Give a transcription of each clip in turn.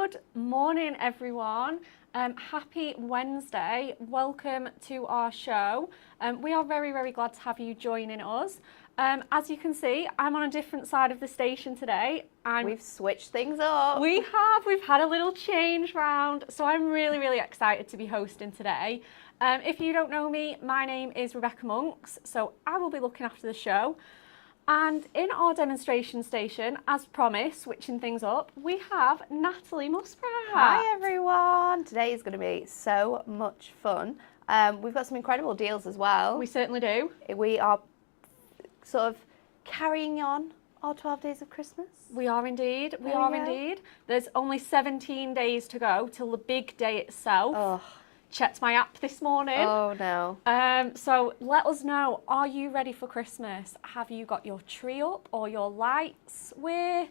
Good morning, everyone. Happy Wednesday. Welcome to our show. We are very, very glad to have you joining us. As you can see, I'm on a different side of the station today. We've switched things up. We've had a little change round. So I'm really, really excited to be hosting today. If you don't know me, my name is Rebekah Monks. So I will be looking after the show. And in our demonstration station, as promised, switching things up, we have Natalie Muspratt. Hi everyone. Today is going to be so much fun. We've got some incredible deals as well. We certainly do. We are sort of carrying on our 12 days of Christmas. We are indeed. We are indeed. There's only 17 days to go till the big day itself. Oh. Checked my app this morning. Oh no. So let us know, are you ready for Christmas? Have you got your tree up or your lights? We're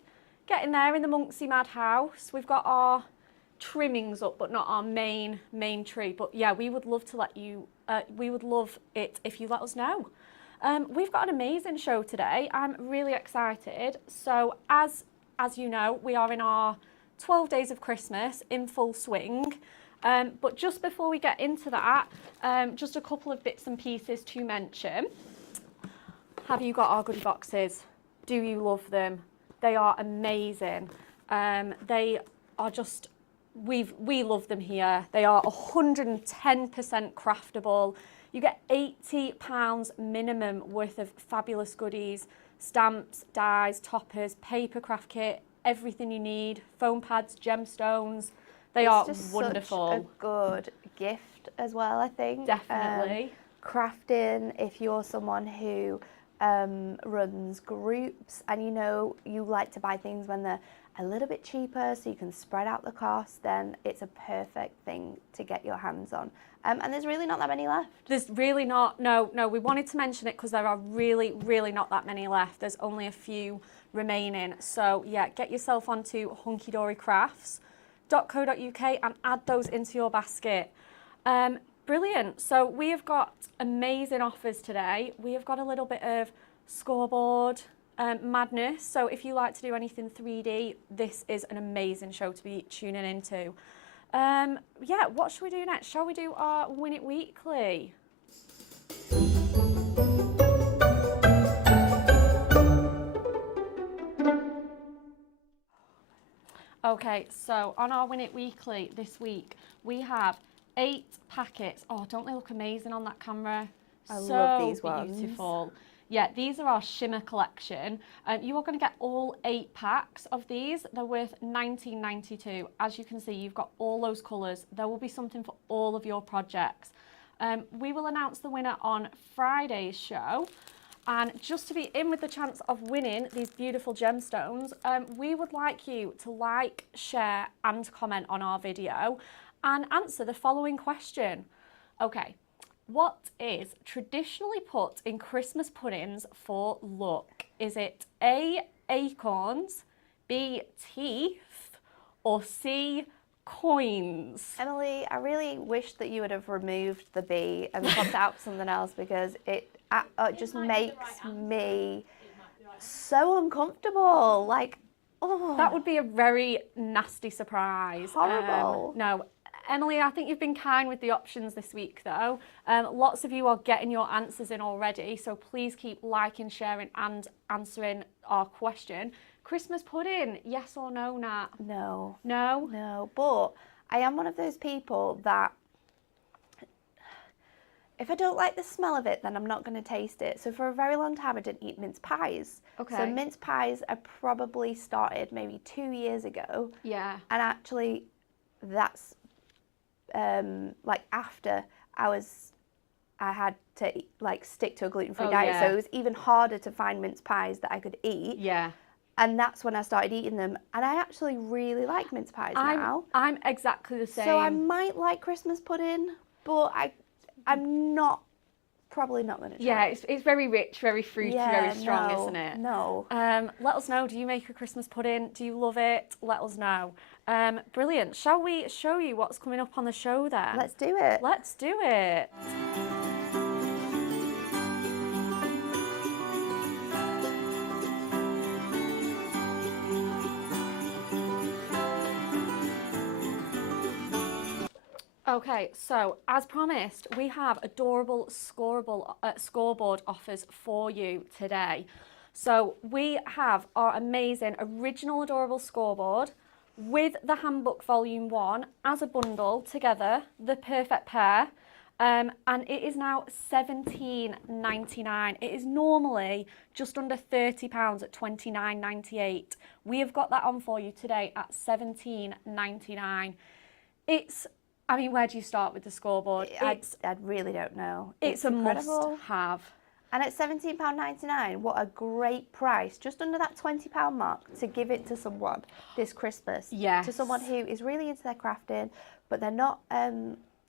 getting there in the Monksy Mad house. We've got our trimmings up, but not our main tree. But yeah, we would love to let you, we would love it if you let us know. We've got an amazing show today. I'm really excited. So as you know, we are in our 12 days of Christmas in full swing. But just before we get into that, just a couple of bits and pieces to mention. Have you got our goodie boxes? Do you love them? They are amazing. They are just, we love them here. They are 110% craftable. You get £80 minimum worth of fabulous goodies, stamps, dies, toppers, paper craft kit, everything you need, foam pads, gemstones. They are wonderful. Such a good gift as well, I think. Definitely. Crafting, if you're someone who runs groups and you know you like to buy things when they're a little bit cheaper so you can spread out the cost, then it's a perfect thing to get your hands on. And there's really not that many left. There's really not, no, we wanted to mention it because there are really, really not that many left. There's only a few remaining. So yeah, get yourself onto hunkydorycrafts.co.uk and add those into your basket. Brilliant. So we have got amazing offers today. We have got a little bit of scoreboard madness. So if you like to do anything 3D, this is an amazing show to be tuning into. Yeah, what should we do next? Shall we do our Win It Weekly? Okay, so on our Win It Weekly this week, we have 8 packets. Oh, don't they look amazing on that camera? I love these beautiful. ones. Yeah, these are our shimmer collection. You are going to get all 8 packs of these. They're worth £19.92. As you can see, you've got all those colours. There will be something for all of your projects. We will announce the winner on Friday's show. And just to be in with the chance of winning these beautiful gemstones, we would like you to like, share and comment on our video and answer the following question. Okay, what is traditionally put in Christmas puddings for luck? Is it A, acorns, B, teeth, or C, coins? Emily, I really wish that you would have removed the B and swapped out for something else because it just makes me so uncomfortable. Like, oh. That would be a very nasty surprise. Horrible. No, Emily, I think you've been kind with the options this week though. Lots of you are getting your answers in already, so please keep liking, sharing and answering our question. Christmas pudding, yes or no, Nat? No. No? No, but I am one of those people that if I don't like the smell of it, then I'm not going to taste it. So for a very long time, I didn't eat mince pies. Okay. So mince pies, I probably started maybe 2 years ago. Yeah. And actually, that's like after I had to like stick to a gluten-free diet. Yeah. So it was even harder to find mince pies that I could eat. Yeah. And that's when I started eating them. And I actually really like mince pies now. I'm exactly the same. So I might like Christmas pudding, but I'm probably not going to try. Yeah, it's very rich, very fruity, very strong, isn't it? No. Let us know, do you make a Christmas pudding? Do you love it? Let us know. Brilliant. Shall we show you what's coming up on the show then? Let's do it. Let's do it. Okay, so as promised, we have adorable scoreboard offers for you today. So we have our amazing original adorable scoreboard with the handbook volume 1 as a bundle together, the perfect pair. And it is now £17.99. It is normally just under £30 at £29.98. We have got that on for you today at £17.99. I mean, where do you start with the scoreboard? I really don't know. It's a incredible. must-have. And at £17.99, what a great price, just under that £20 mark, to give it to someone this Christmas. Yes. To someone who is really into their crafting, but they're not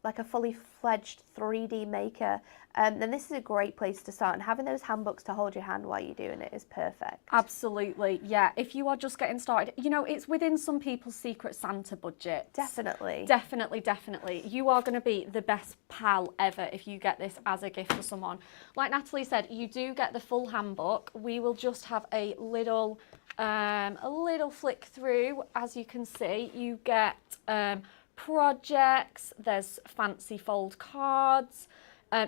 like a fully fledged 3D maker. Then this is a great place to start, and having those handbooks to hold your hand while you're doing it is perfect. Absolutely, yeah. If you are just getting started, you know, it's within some people's Secret Santa budget. Definitely. Definitely, definitely. You are going to be the best pal ever if you get this as a gift for someone. Like Natalie said, you do get the full handbook. We will just have a little flick through. As you can see, you get projects, there's fancy fold cards.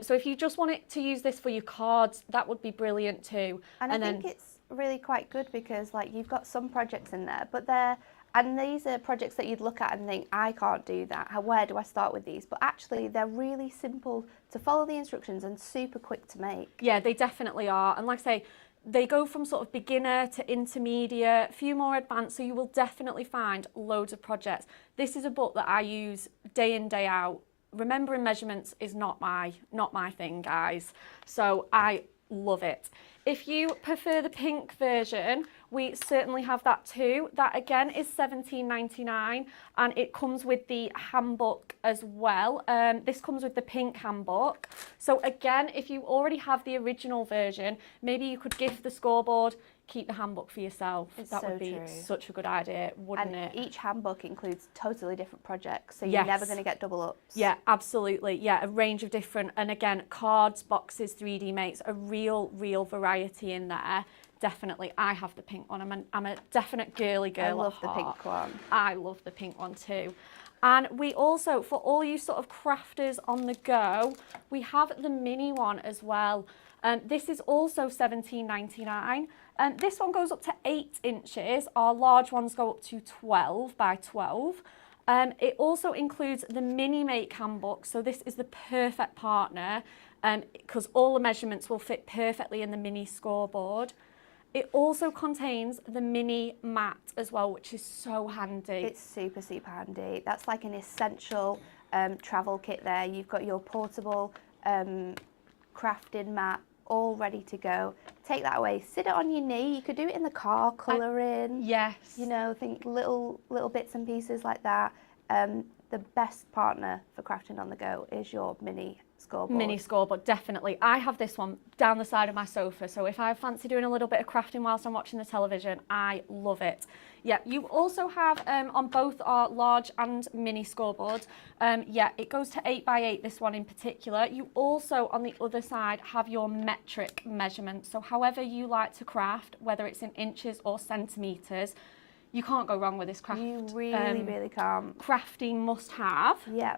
So if you just want it to use this for your cards, that would be brilliant too. And I think it's really quite good because like you've got some projects in there, but these are projects that you'd look at and think, I can't do that. Where do I start with these? But actually they're really simple to follow the instructions and super quick to make. Yeah, they definitely are. And like I say, they go from sort of beginner to intermediate, a few more advanced, so you will definitely find loads of projects. This is a book that I use day in, day out. Remembering measurements is not my thing, guys. So I love it. If you prefer the pink version, we certainly have that too. That again is £17.99 and it comes with the handbook as well. This comes with the pink handbook. So again, if you already have the original version, maybe you could gift the scoreboard, keep the handbook for yourself. That would be such a good idea, wouldn't it? Each handbook includes totally different projects, so you're never going to get double ups. Yeah, absolutely. Yeah, a range of different, and again, cards, boxes, 3D makes, a real variety in there. Definitely. I have the pink one. I'm a definite girly girl. I love the pink one. I love the pink one too. And we also, for all you sort of crafters on the go, we have the mini one as well. This is also £17.99. This one goes up to 8 inches. Our large ones go up to 12 by 12. It also includes the mini make handbook. So this is the perfect partner because all the measurements will fit perfectly in the mini scoreboard. It also contains the mini mat as well, which is so handy. It's super handy. That's like an essential travel kit there. You've got your portable crafting mat all ready to go. Take that away, sit it on your knee. You could do it in the car, colouring. Yes. You know, think little bits and pieces like that. The best partner for crafting on the go is your mini scoreboard. Mini scoreboard, definitely. I have this one down the side of my sofa, so if I fancy doing a little bit of crafting whilst I'm watching the television, I love it. Yeah, you also have on both our large and mini scoreboards, yeah, it goes to 8 by 8, this one in particular. You also, on the other side, have your metric measurements. So however you like to craft, whether it's in inches or centimetres, you can't go wrong with this craft. You really can't. Crafting must have. Yeah.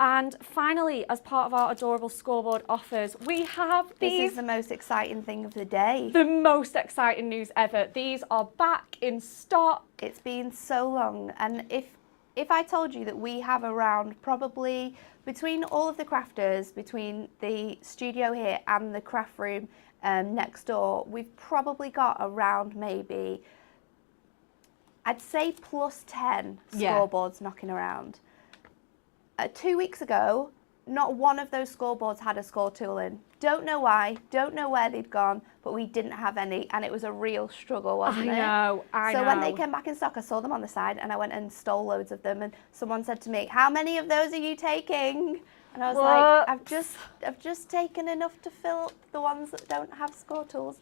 And finally, as part of our adorable scoreboard offers, we have these. This is the most exciting thing of the day. The most exciting news ever. These are back in stock. It's been so long, and if I told you that we have around probably between all of the crafters, between the studio here and the craft room next door, we've probably got around maybe, I'd say plus 10 scoreboards knocking around. 2 weeks ago, not one of those scoreboards had a score tool in. Don't know why, don't know where they'd gone, but we didn't have any, and it was a real struggle, wasn't it? I know. So when they came back in stock, I saw them on the side, and I went and stole loads of them, and someone said to me, how many of those are you taking? And I was like, I've just taken enough to fill up the ones that don't have score tools.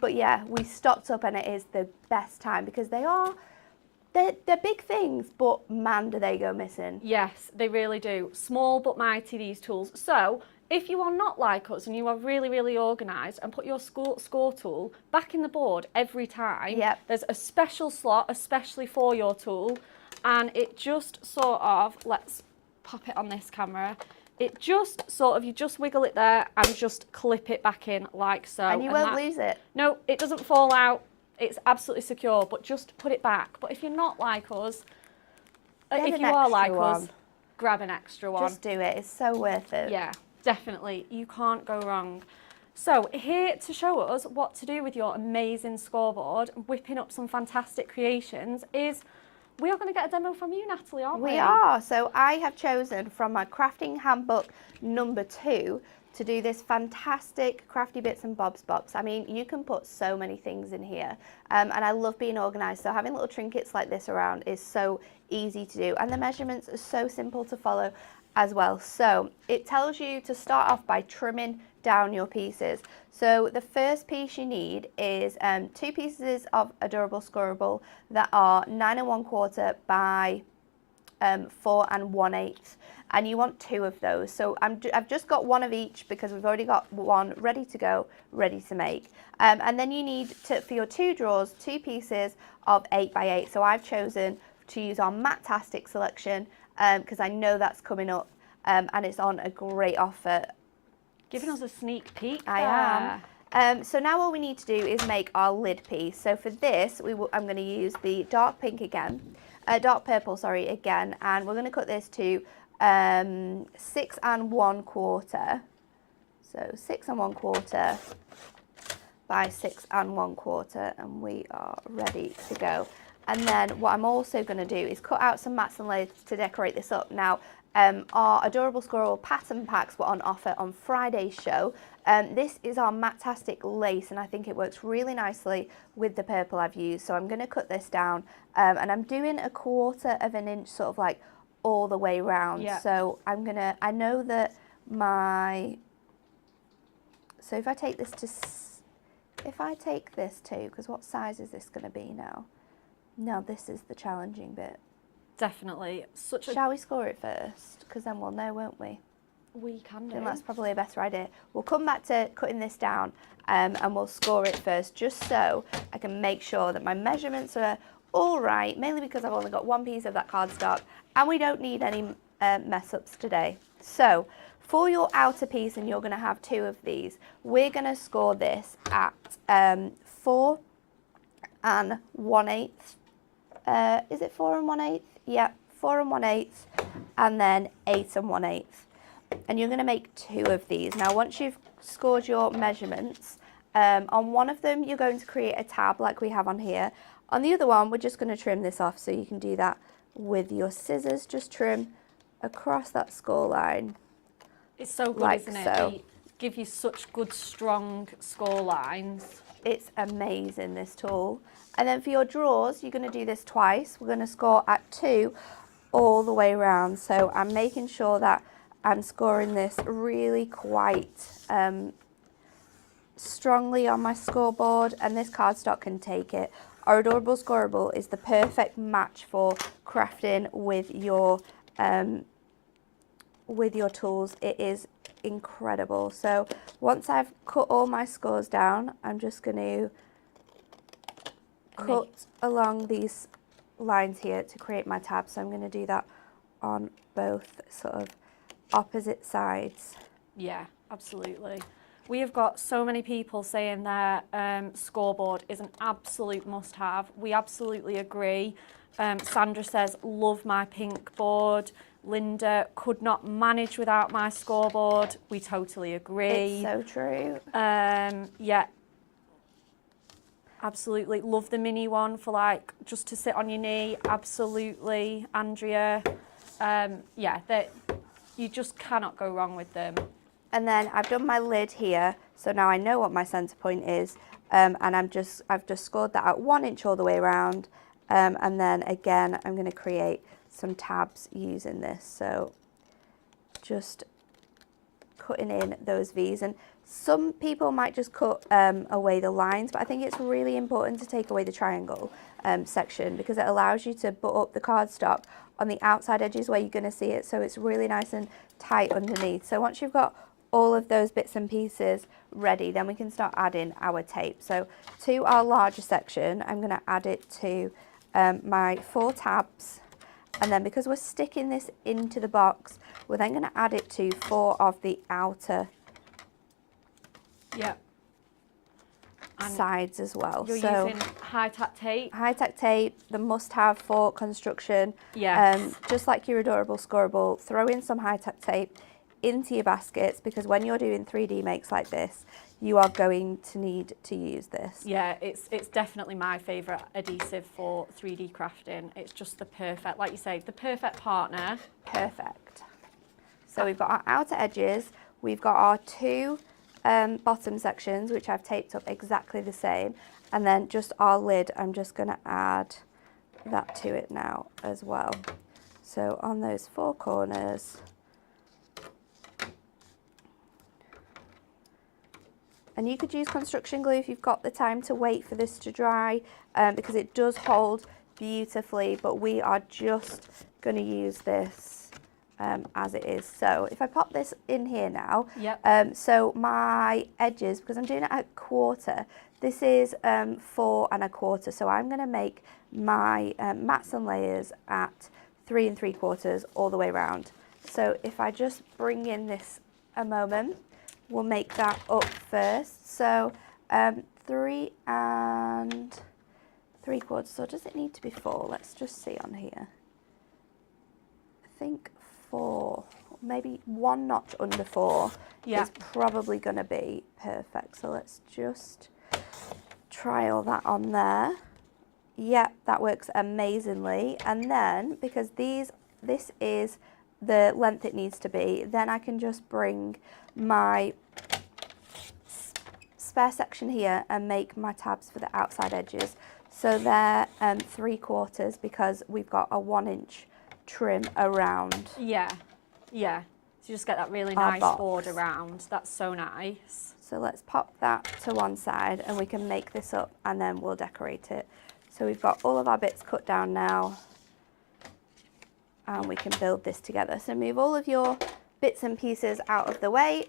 But yeah, we stocked up, and it is the best time because they're big things, but man, do they go missing. Yes, they really do. Small but mighty, these tools. So if you are not like us and you are really organised and put your score tool back in the board every time, there's a special slot especially for your tool, and it just sort of, let's pop it on this camera. It just sort of, you just wiggle it there and just clip it back in like so. And you won't lose it. No, it doesn't fall out. It's absolutely secure, but just put it back. But if you're not like us, if you are like us, grab an extra one. Just do it. It's so worth it. Yeah, definitely. You can't go wrong. So here to show us what to do with your amazing scoreboard, whipping up some fantastic creations, is we are going to get a demo from you, Natalie, aren't we? We are. So I have chosen from my crafting handbook number 2 to do this fantastic crafty bits and bobs box. I mean, you can put so many things in here, and I love being organised. So having little trinkets like this around is so easy to do, and the measurements are so simple to follow as well. So it tells you to start off by trimming down your pieces. So the first piece you need is 2 pieces of adorable scoreable that are 9 1/4 by 4 1/8, and you want 2 of those. So I've just got 1 of each because we've already got 1 ready to go, ready to make. And then you need for your 2 drawers, 2 pieces of 8 by 8. So I've chosen to use our Matastic selection because I know that's coming up, and it's on a great offer. Giving us a sneak peek. I am. So now all we need to do is make our lid piece. So for this, I'm going to use the dark pink again, dark purple, sorry, again, and we're going to cut this to 6 1/4. So 6 1/4 by 6 1/4, and we are ready to go. And then what I'm also going to do is cut out some mats and layers to decorate this up. Now, our adorable squirrel pattern packs were on offer on Friday's show. This is our Matastic lace, and I think it works really nicely with the purple I've used. So I'm going to cut this down, and I'm doing 1/4 of an inch sort of like all the way round. Yeah. So I know that so if I take this to, because what size is this going to be now? No, this is the challenging bit. Definitely. Shall we score it first? Because then we'll know, won't we? We can do. I think that's probably a better idea. We'll come back to cutting this down, and we'll score it first, just so I can make sure that my measurements are all right, mainly because I've only got 1 piece of that cardstock, and we don't need any mess ups today. So for your outer piece, and you're going to have 2 of these, we're going to score this at 4 1/8. Is it 4 1/8? Yeah, 4 1/8, and then 8 1/8. And you're going to make 2 of these. Now, once you've scored your measurements, on one of them, you're going to create a tab like we have on here. On the other one, we're just going to trim this off, so you can do that with your scissors. Just trim across that score line. It's so good, like isn't it? so. They give you such good, strong score lines. It's amazing, this tool. And then for your drawers, you're going to do this twice. We're going to score at 2 all the way around. So I'm making sure that I'm scoring this really quite strongly on my scoreboard, and this cardstock can take it. Our adorable scoreable is the perfect match for crafting with your tools. It is incredible. So once I've cut all my scores down, I'm just going to cut along these lines here to create my tab. So I'm going to do that on both sort of opposite sides. Yeah, absolutely. We have got so many people saying their scoreboard is an absolute must-have. We absolutely agree. Sandra says, love my pink board. Linda, could not manage without my scoreboard. We totally agree. It's so true. Yeah, absolutely. Love the mini one for like just to sit on your knee. Absolutely, Andrea. Yeah, you just cannot go wrong with them. And then I've done my lid here, so now I know what my centre point is, and I've just scored that at 1 inch all the way around, and then again I'm going to create some tabs using this. So just cutting in those V's, and some people might just cut away the lines, but I think it's really important to take away the triangle section, because it allows you to butt up the cardstock on the outside edges where you're going to see it, so it's really nice and tight underneath. So once you've got all of those bits and pieces ready, then we can start adding our tape. So to our larger section, I'm going to add it to my 4 tabs, And then because we're sticking this into the box, we're then going to add it to 4 of the outer sides as well. You're using high-tack tape? High-tack tape, the must-have for construction. Yes. Just like your adorable scoreable, throw in some high-tack tape into your baskets, because when you're doing 3D makes like this, you are going to need to use this. Yeah, it's definitely my favourite adhesive for 3D crafting. It's just the perfect, like you say, the perfect partner. Perfect. So we've got our outer edges, we've got our 2 bottom sections, which I've taped up exactly the same, and then just our lid, I'm just going to add that to it now as well. So on those 4 corners, and you could use construction glue if you've got the time to wait for this to dry, because it does hold beautifully, but we are just going to use this as it is. So if I pop this in here now, so my edges, because I'm doing it at 1/4, this is 4 1/4, so I'm going to make my mats and layers at 3 3/4 all the way around. So if I just bring in this a moment, we'll make that up first. So 3 3/4, so does it need to be 4? Let's just see on here. I think 4, maybe 1 notch under 4 is probably going to be perfect. So let's just try all that on there. Yep, that works amazingly. And then, because this is the length it needs to be, then I can just bring my spare section here and make my tabs for the outside edges. So they're 3/4, because we've got a 1-inch trim around. Yeah. So you just get that really nice board around. That's so nice. So let's pop that to one side and we can make this up and then we'll decorate it. So we've got all of our bits cut down now and we can build this together. So move all of your bits and pieces out of the way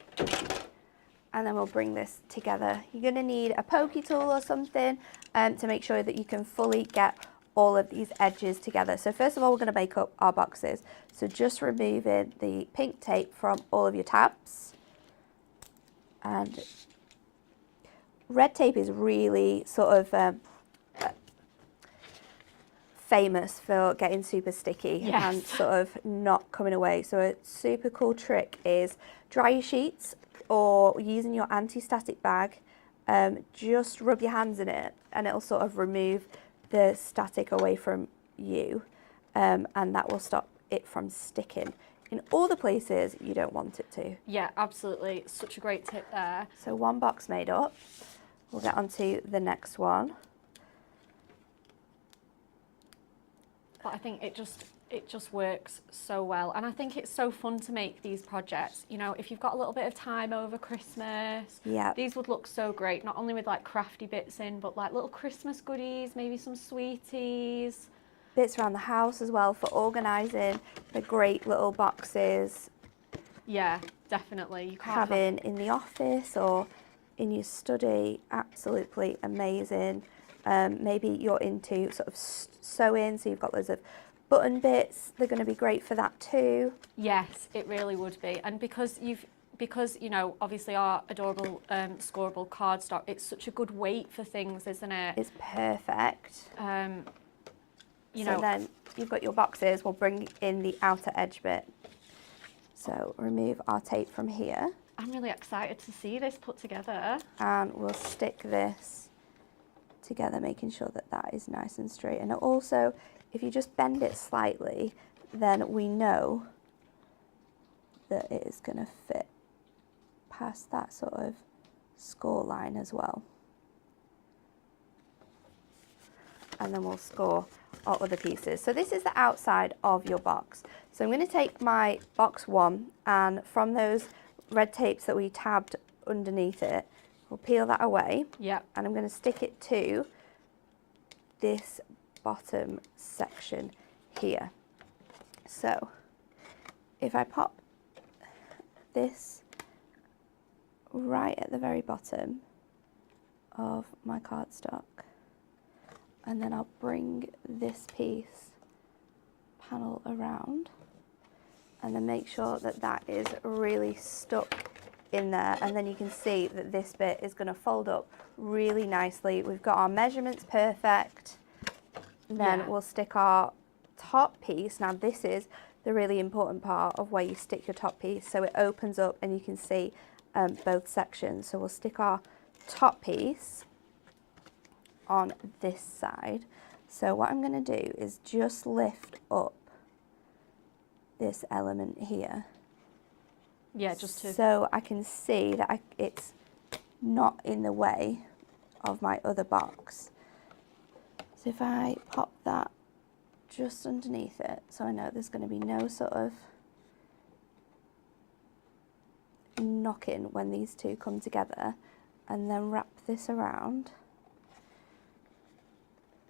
and then we'll bring this together. You're going to need a pokey tool or something to make sure that you can fully get all of these edges together. So first of all, we're going to make up our boxes. So just removing the pink tape from all of your tabs. And red tape is really sort of famous for getting super sticky and sort of not coming away. So a super cool trick is dry your sheets or using your anti-static bag, just rub your hands in it and it'll sort of remove the static away from you, and that will stop it from sticking in all the places you don't want it to. Yeah, absolutely. Such a great tip there. So 1 box made up. We'll get on to the next one. But I think it just works so well, and I think it's so fun to make these projects. You know, if you've got a little bit of time over Christmas, these would look so great, not only with like crafty bits in, but like little Christmas goodies, maybe some sweeties. Bits around the house as well for organising. They're great little boxes. Yeah, definitely. You can't having in the office or in your study, absolutely amazing. Maybe you're into sort of sewing, so you've got loads of button bits, they're going to be great for that too. Yes, it really would be. And because you know, obviously our adorable scoreable cardstock, it's such a good weight for things, isn't it? It's perfect. You so know, then you've got your boxes, we'll bring in the outer edge bit. So remove our tape from here. I'm really excited to see this put together. And we'll stick this together, making sure that that is nice and straight. And also, if you just bend it slightly, then we know that it is going to fit past that sort of score line as well. And then we'll score our other pieces. So this is the outside of your box. So I'm going to take my box 1 and from those red tapes that we tabbed underneath it, we'll peel that away. Yeah. And I'm going to stick it to this bottom section here. So if I pop this right at the very bottom of my cardstock, and then I'll bring this piece panel around, and then make sure that that is really stuck in there, and then you can see that this bit is going to fold up really nicely. We've got our measurements perfect. Then we'll stick our top piece. Now this is the really important part of where you stick your top piece, so it opens up and you can see both sections. So we'll stick our top piece on this side. So what I'm going to do is just lift up this element here. Yeah, just to... So I can see that it's not in the way of my other box. So if I pop that just underneath it, so I know there's going to be no sort of knocking when these two come together, and then wrap this around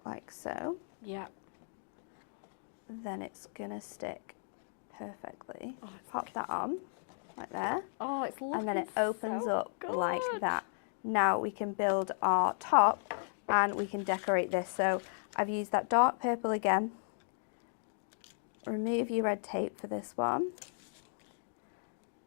like so. Yeah. Then it's going to stick perfectly. Oh, pop that on like there. Oh, it's looking and then it opens so up good. like that. Now we can build our top and we can decorate this. So I've used that dark purple again. Remove your red tape for this one.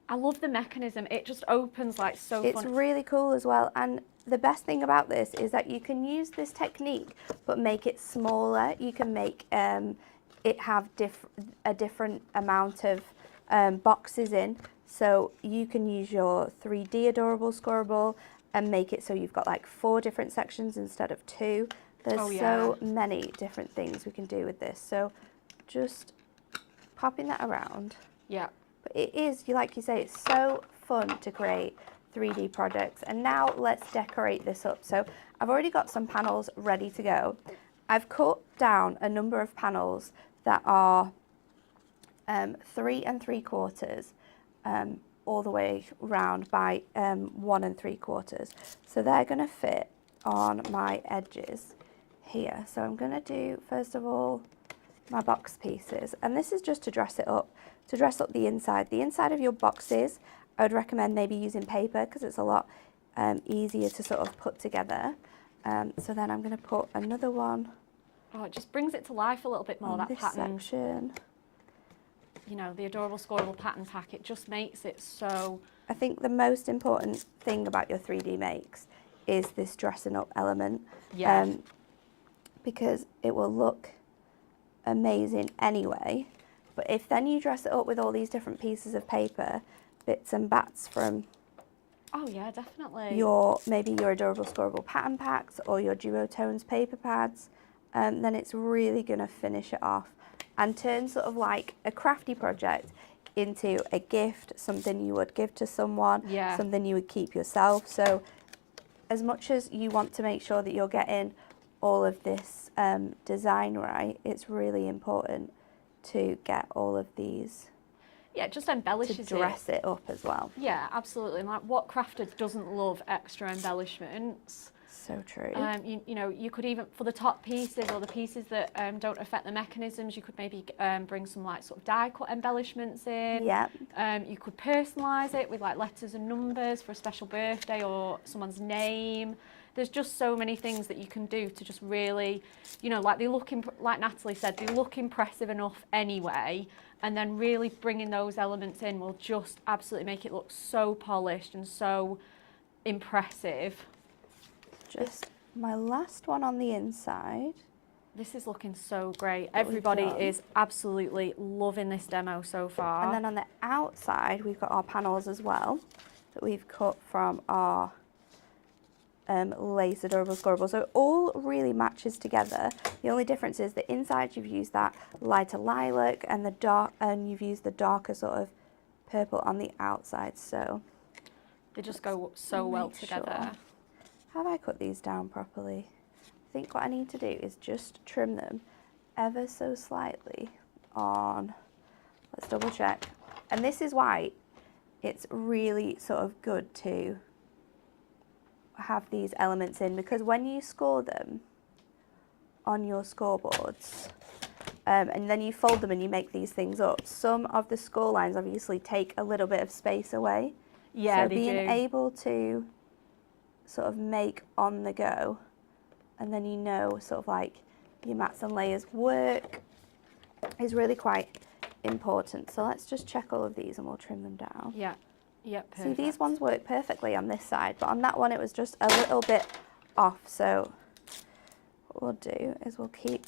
I love the mechanism. It just opens like so It's fun. really cool as well. And the best thing about this is that you can use this technique but make it smaller. You can make it have a different amount of boxes in. So you can use your 3D adorable scoreable and make it so you've got like 4 different sections instead of 2. There's so many different things we can do with this. So just popping that around. Yeah. But it is, like you say, it's so fun to create 3D projects. And now let's decorate this up. So I've already got some panels ready to go. I've cut down a number of panels that are 3 3/4 all the way round by 1 3/4. So they're going to fit on my edges here. So I'm going to do, first of all, my box pieces. And this is just to dress it up, to dress up the inside. The inside of your boxes, I would recommend maybe using paper because it's a lot easier to sort of put together. So then I'm going to put another one. Oh, it just brings it to life a little bit more, that this pattern. section. You know, the adorable scoreable pattern tack, it just makes it so... I think the most important thing about your 3D makes is this dressing up element. Yeah. Because it will look amazing anyway. But if then you dress it up with all these different pieces of paper, bits and bats from Oh yeah, definitely. maybe your adorable scoreable pattern packs or your duotones paper pads, then it's really going to finish it off and turn sort of like a crafty project into a gift, something you would give to someone, something you would keep yourself. So as much as you want to make sure that you're getting all of this design right, it's really important to get all of these. Yeah, it just embellishes to dress it up as well. Yeah, absolutely. Like, what crafter doesn't love extra embellishments? So true. You know, you could even, for the top pieces or the pieces that don't affect the mechanisms, you could maybe bring some like sort of die cut embellishments in. Yeah. You could personalise it with like letters and numbers for a special birthday or someone's name. There's just so many things that you can do to just really, you know, like they look, like Natalie said, they look impressive enough anyway. And then really bringing those elements in will just absolutely make it look so polished and so impressive. Just my last one on the inside. This is looking so great. Everybody is absolutely loving this demo so far. And then on the outside, we've got our panels as well that we've cut from our lace adorable scoreable. So it all really matches together. The only difference is the inside you've used that lighter lilac and the dark, and you've used the darker sort of purple on the outside. So they just go so well together. Sure. Have I cut these down properly? I think what I need to do is just trim them ever so slightly on, let's double check. And this is why it's really sort of good to have these elements in, because when you score them on your scoreboards and then you fold them and you make these things up, some of the score lines obviously take a little bit of space away. Yeah, so they being do. able to sort of make on the go, and then you know sort of like your mats and layers work is really quite important. So let's just check all of these and we'll trim them down. Yeah. Yeah, perfect. See, these ones work perfectly on this side, but on that one it was just a little bit off. So what we'll do is we'll keep...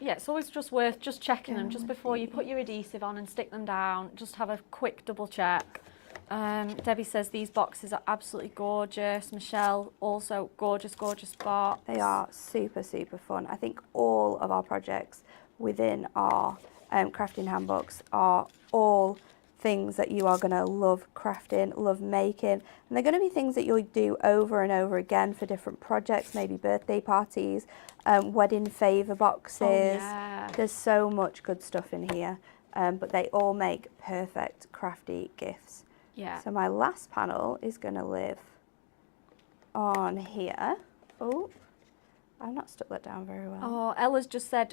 Yeah, it's always just worth just checking them just before you put your adhesive on and stick them down. Just have a quick double check. Debbie says these boxes are absolutely gorgeous. Michelle, also gorgeous, gorgeous box. They are super, super fun. I think all of our projects within our crafting handbooks are all things that you are going to love crafting, love making, and they're going to be things that you'll do over and over again for different projects, maybe birthday parties, wedding favour boxes. Oh, yeah. There's so much good stuff in here, but they all make perfect crafty gifts. Yeah. So my last panel is going to live on here. Oh, I've not stuck that down very well. Oh, Ella's just said,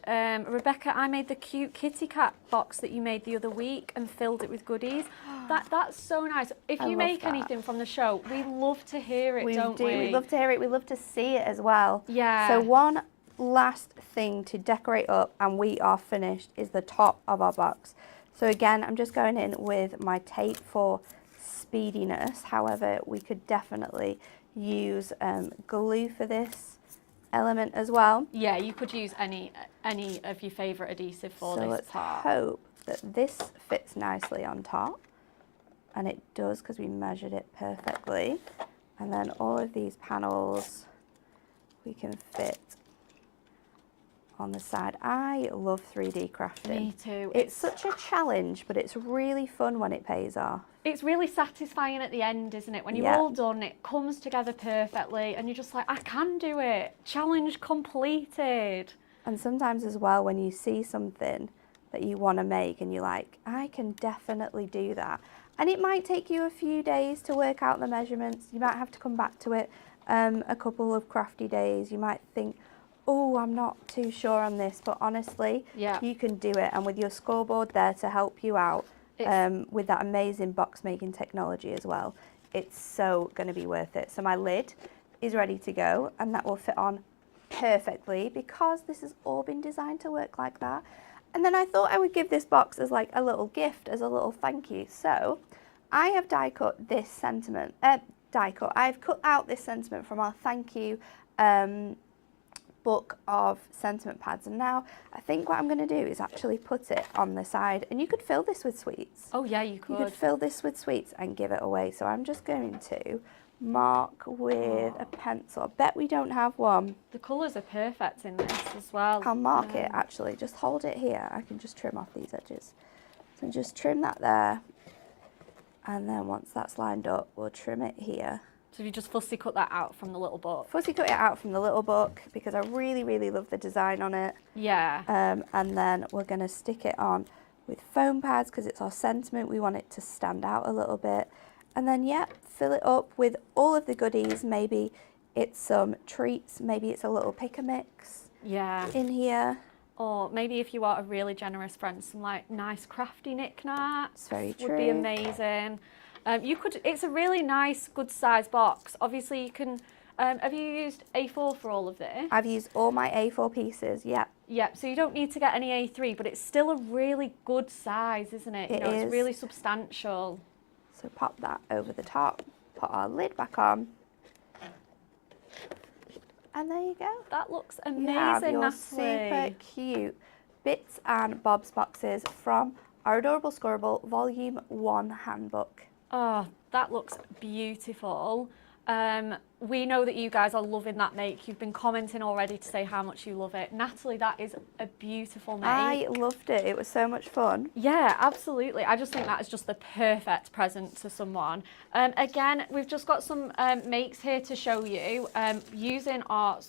Rebecca, I made the cute kitty cat box that you made the other week and filled it with goodies. That's so nice. If you make anything from the show, we love to hear it, don't we? We love to hear it. We love to see it as well. Yeah. So one last thing to decorate up and we are finished is the top of our box. So again, I'm just going in with my tape for speediness. However, we could definitely use glue for this element as well. Yeah, you could use any of your favourite adhesive for this let's part. hope that this fits nicely on top, and it does because we measured it perfectly. And then all of these panels we can fit on the side. I love 3D crafting. Me too. It's such a challenge, but it's really fun when it pays off. It's really satisfying at the end, isn't it? When you're all done, it comes together perfectly and you're just like, I can do it. Challenge completed. And sometimes as well, when you see something that you want to make and you're like, I can definitely do that. And it might take you a few days to work out the measurements. You might have to come back to it a couple of crafty days. You might think, oh, I'm not too sure on this, but honestly, you can do it. And with your scoreboard there to help you out, with that amazing box making technology as well, it's so going to be worth it. So my lid is ready to go, and that will fit on perfectly because this has all been designed to work like that. And then I thought I would give this box as like a little gift, as a little thank you. So I have die cut this sentiment, I've cut out this sentiment from our thank you book of sentiment pads, and now I think what I'm going to do is actually put it on the side, and you could fill this with sweets. Oh yeah, you could. You could fill this with sweets and give it away. So I'm just going to mark with a pencil. I bet we don't have one. The colours are perfect in this as well. I'll mark it actually, just hold it here. I can just trim off these edges. So just trim that there, and then once that's lined up, we'll trim it here. So you just fussy cut that out from the little book? Fussy cut it out from the little book because I really, really love the design on it. Yeah. And then we're going to stick it on with foam pads because it's our sentiment. We want it to stand out a little bit. And then, fill it up with all of the goodies. Maybe it's some treats. Maybe it's a little pick a mix in here. Or maybe if you are a really generous friend, some like nice crafty knickknacks. Very true. Would be amazing. You could. It's a really nice, good size box. Obviously, you can. Have you used A4 for all of this? I've used all my A4 pieces. Yeah. Yeah. So you don't need to get any A3, but it's still a really good size, isn't it? It is. It's really substantial. So pop that over the top. Put our lid back on. And there you go. That looks amazing, You have your Natalie. super cute bits and bobs boxes from our Adorable Scorable Volume 1 handbook. Oh, that looks beautiful. We know that you guys are loving that make. You've been commenting already to say how much you love it. Natalie, that is a beautiful make. I loved it. It was so much fun. Yeah, absolutely. I just think that is just the perfect present to someone. Again, we've just got some makes here to show you using our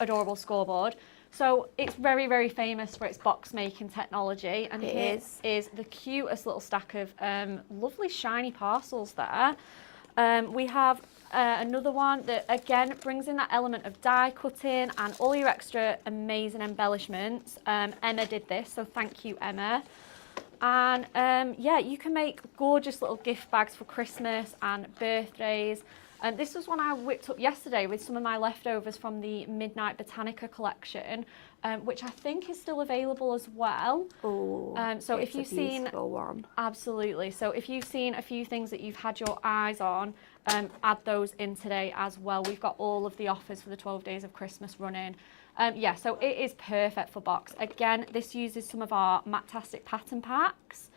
Adorable Scoreboard. So it's very, very famous for its box making technology, and here is the cutest little stack of lovely shiny parcels there. We have another one that again brings in that element of die cutting and all your extra amazing embellishments. Emma did this, so thank you, Emma. And yeah, you can make gorgeous little gift bags for Christmas and birthdays. This was one I whipped up yesterday with some of my leftovers from the Midnight Botanica collection, which I think is still available as well. Oh, so if you've seen, one. Absolutely. So if you've seen a few things that you've had your eyes on, add those in today as well. We've got all of the offers for the 12 days of Christmas running. Yeah, so it is perfect for box. Again, this uses some of our Matastic pattern packs.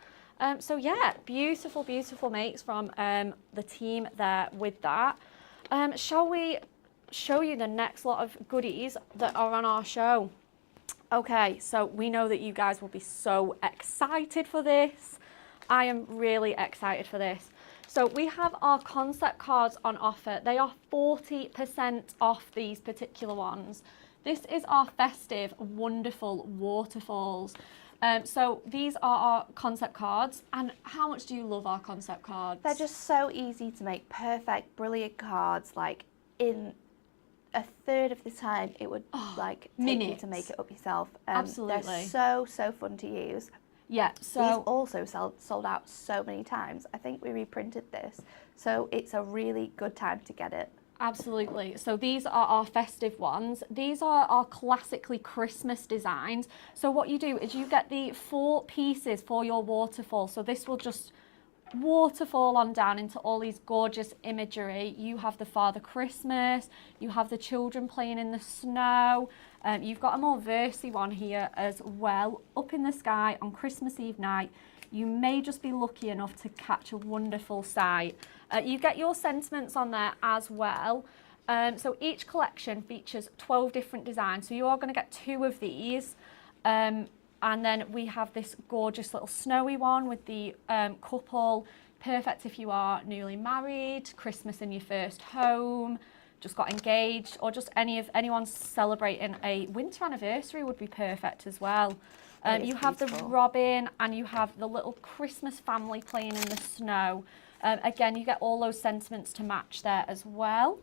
So yeah, beautiful, beautiful makes from the team there with that. Shall we show you the next lot of goodies that are on our show? Okay, so we know that you guys will be so excited for this. I am really excited for this. So we have our concept cards on offer. They are 40% off these particular ones. This is our festive, wonderful waterfalls. So these are our concept cards, and how much do you love our concept cards? They're just so easy to make, perfect, brilliant cards. Like in a third of the time, it would take you to make it up yourself. Absolutely. They're so fun to use. Yeah, so these also sold out so many times. I think we reprinted this, so it's a really good time to get it. Absolutely. So these are our festive ones. These are our classically Christmas designs. So what you do is you get the 4 pieces for your waterfall. So this will just waterfall on down into all these gorgeous imagery. You have the Father Christmas, you have the children playing in the snow. You've got a more versy one here as well. Up in the sky on Christmas Eve night, you may just be lucky enough to catch a wonderful sight. You get your sentiments on there as well. So each collection features 12 different designs. So you are going to get 2 of these. And then we have this gorgeous little snowy one with the couple. Perfect if you are newly married, Christmas in your first home, just got engaged, or just anyone celebrating a winter anniversary would be perfect as well. You have the robin, and you have the little Christmas family playing in the snow. Again, you get all those sentiments to match there as well.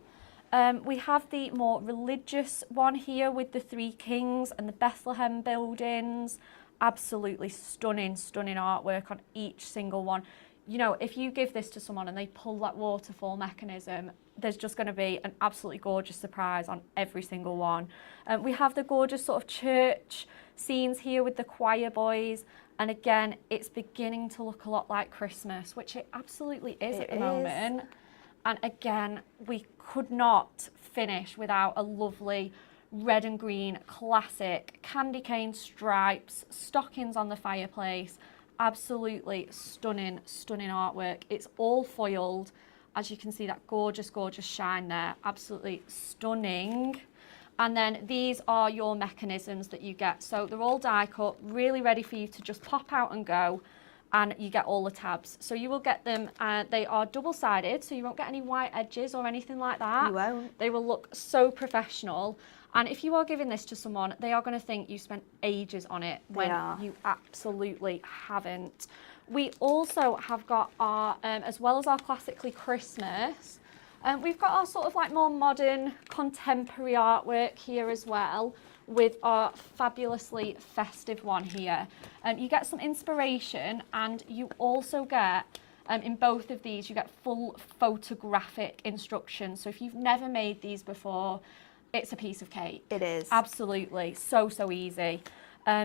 We have the more religious one here with the 3 kings and the Bethlehem buildings. Absolutely stunning, stunning artwork on each single one. You know, if you give this to someone and they pull that waterfall mechanism, there's just going to be an absolutely gorgeous surprise on every single one. We have the gorgeous sort of church scenes here with the choir boys. And again, it's beginning to look a lot like Christmas, which it absolutely is at the moment. And again, we could not finish without a lovely red and green classic candy cane stripes, stockings on the fireplace. Absolutely stunning, stunning artwork. It's all foiled. As you can see, that gorgeous, gorgeous shine there. Absolutely stunning. And then these are your mechanisms that you get. So they're all die cut, really ready for you to just pop out and go, and you get all the tabs. So you will get them, they are double-sided, so you won't get any white edges or anything like that. You won't. They will look so professional. And if you are giving this to someone, they are going to think you spent ages on it when you absolutely haven't. We also have got our, as well as our classically Christmas, we've got our sort of like more modern contemporary artwork here as well, with our fabulously festive one here. You get some inspiration, and you also get, in both of these, you get full photographic instructions. So if you've never made these before, it's a piece of cake. It is. Absolutely. So, so easy.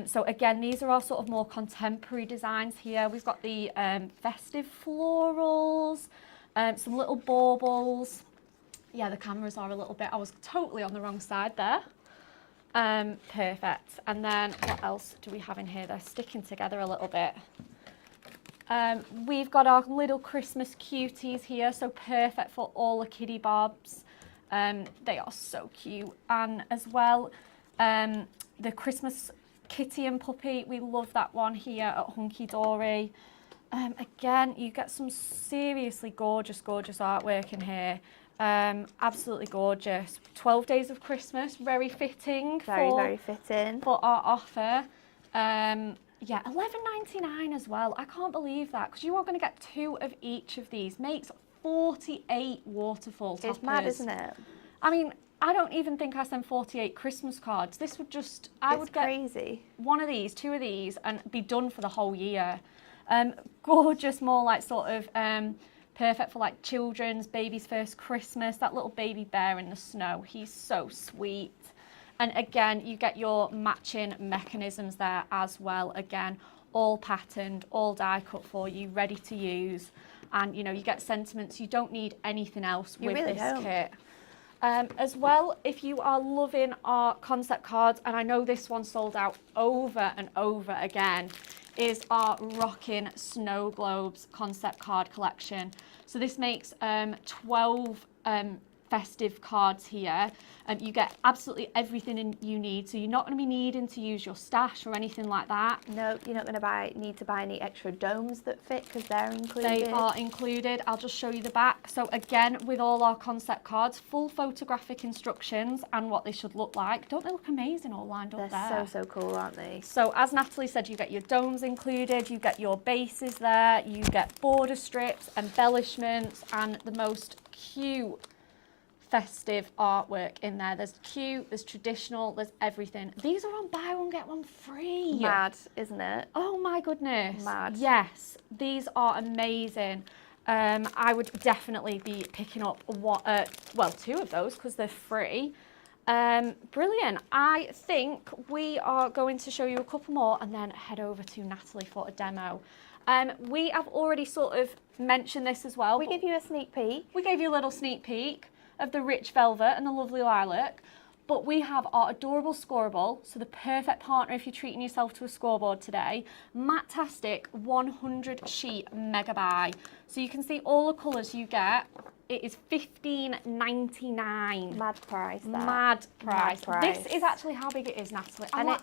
So again, these are our sort of more contemporary designs here. We've got the festive florals, some little baubles. Yeah, the cameras are a little bit, I was totally on the wrong side there. Perfect. And then what else do we have in here? They're sticking together a little bit. We've got our little Christmas cuties here, so perfect for all the kiddie bobs. They are so cute. And as well, the Christmas kitty and puppy, we love that one here at Hunky Dory. Again, you get some seriously gorgeous, gorgeous artwork in here. Absolutely gorgeous. 12 Days of Christmas, very fitting. Very fitting. For our offer. Yeah, $11.99 as well. I can't believe that, because you are going to get 2 of each of these. Makes 48 waterfall toppers. It's mad, isn't it? I mean, I don't even think I send 48 Christmas cards. This would just, I would get crazy. 1 of these, 2 of these, and be done for the whole year. Gorgeous, more like sort of Perfect for like children's, baby's first Christmas, that little baby bear in the snow. He's so sweet. And again, you get your matching mechanisms there as well. Again, all patterned, all die cut for you, ready to use. And you know, you get sentiments. You don't need anything else with this kit. As well, if you are loving our concept cards, and I know this one sold out over and over again, is our Rockin' Snow Globes concept card collection. So this makes 12 festive cards here. You get absolutely everything you need, so you're not going to be needing to use your stash or anything like that. No, you're not going to need to buy any extra domes that fit because they're included. They are included. I'll just show you the back. So again, with all our concept cards, full photographic instructions and what they should look like. Don't they look amazing all lined up there? They're so cool, aren't they? So as Natalie said, you get your domes included, you get your bases there, you get border strips, embellishments, and the most cute festive artwork in there. There's cute, there's traditional, there's everything. These are on buy one get one free. Mad, isn't it? Oh my goodness. Mad. Yes, these are amazing. I would definitely be picking up two of those because they're free. Brilliant. I think we are going to show you a couple more and then head over to Natalie for a demo. We have already sort of mentioned this as well. We gave you a sneak peek. We gave you a little sneak peek of the rich velvet and the lovely lilac, but we have our adorable scoreable, so the perfect partner if you're treating yourself to a scoreboard today, Matastic 100 sheet mega buy. So you can see all the colours you get. It is $15.99. Mad price. Mad price. This is actually how big it is, Natalie. And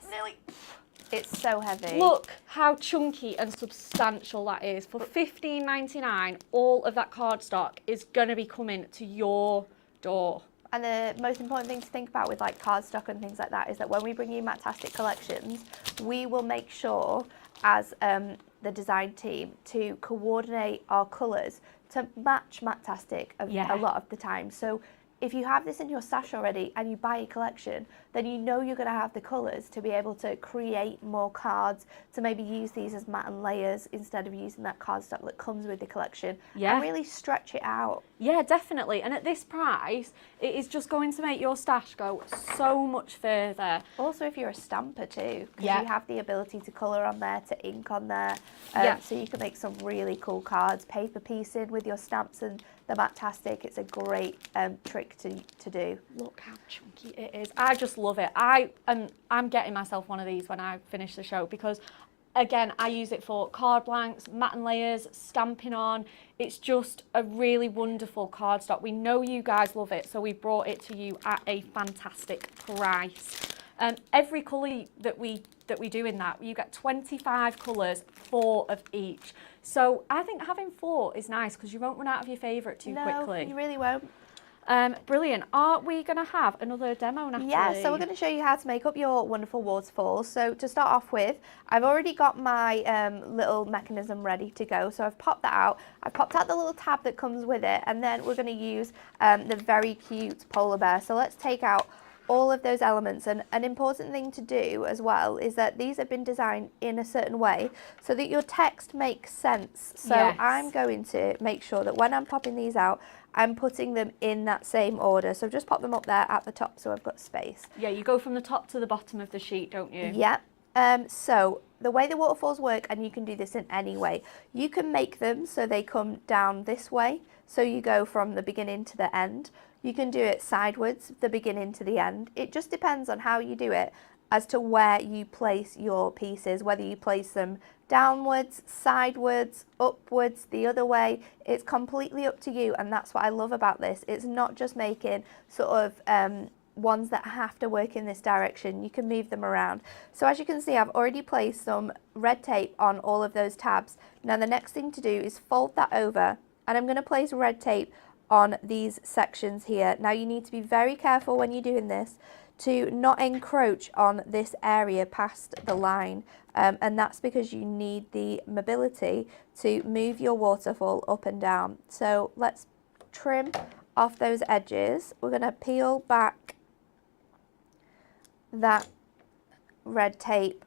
it's so heavy. Look how chunky and substantial that is. For $15.99, all of that cardstock is going to be coming to your door. And the most important thing to think about with like cardstock and things like that is that when we bring you Matastic collections, we will make sure as the design team to coordinate our colours to match Matastic a lot of the time. So if you have this in your stash already and you buy a collection, then you know you're going to have the colours to be able to create more cards, to maybe use these as matte and layers instead of using that cardstock that comes with the collection, and really stretch it out. Yeah, definitely. And at this price, it is just going to make your stash go so much further. Also, if you're a stamper too, because you have the ability to colour on there, to ink on there, so you can make some really cool cards, paper piecing with your stamps and the Matastic. It's a great trick to do. Look how chunky it is. I just love it. I'm getting myself one of these when I finish the show because, again, I use it for card blanks, matte and layers, stamping on. It's just a really wonderful cardstock. We know you guys love it, so we brought it to you at a fantastic price. Every colour that we do in that, you get 25 colours, 4 of each. So I think having 4 is nice because you won't run out of your favourite too quickly. No, you really won't. Brilliant. Are we going to have another demo, Natalie? Yeah, so we're going to show you how to make up your wonderful waterfalls. So to start off with, I've already got my little mechanism ready to go. So I've popped that out. I've popped out the little tab that comes with it, and then we're going to use the very cute polar bear. So let's take out all of those elements, and an important thing to do as well is that these have been designed in a certain way so that your text makes sense. So I'm going to make sure that when I'm popping these out, I'm putting them in that same order. So just pop them up there at the top so I've got space. Yeah, you go from the top to the bottom of the sheet, don't you? Yep. So the way the waterfalls work, and you can do this in any way, you can make them so they come down this way. So you go from the beginning to the end. You can do it sideways, the beginning to the end. It just depends on how you do it as to where you place your pieces, whether you place them downwards, sideways, upwards, the other way. It's completely up to you, and that's what I love about this. It's not just making sort of ones that have to work in this direction. You can move them around. So as you can see, I've already placed some red tape on all of those tabs. Now the next thing to do is fold that over, and I'm going to place red tape on these sections here. Now you need to be very careful when you're doing this to not encroach on this area past the line, and that's because you need the mobility to move your waterfall up and down. So let's trim off those edges. We're going to peel back that red tape,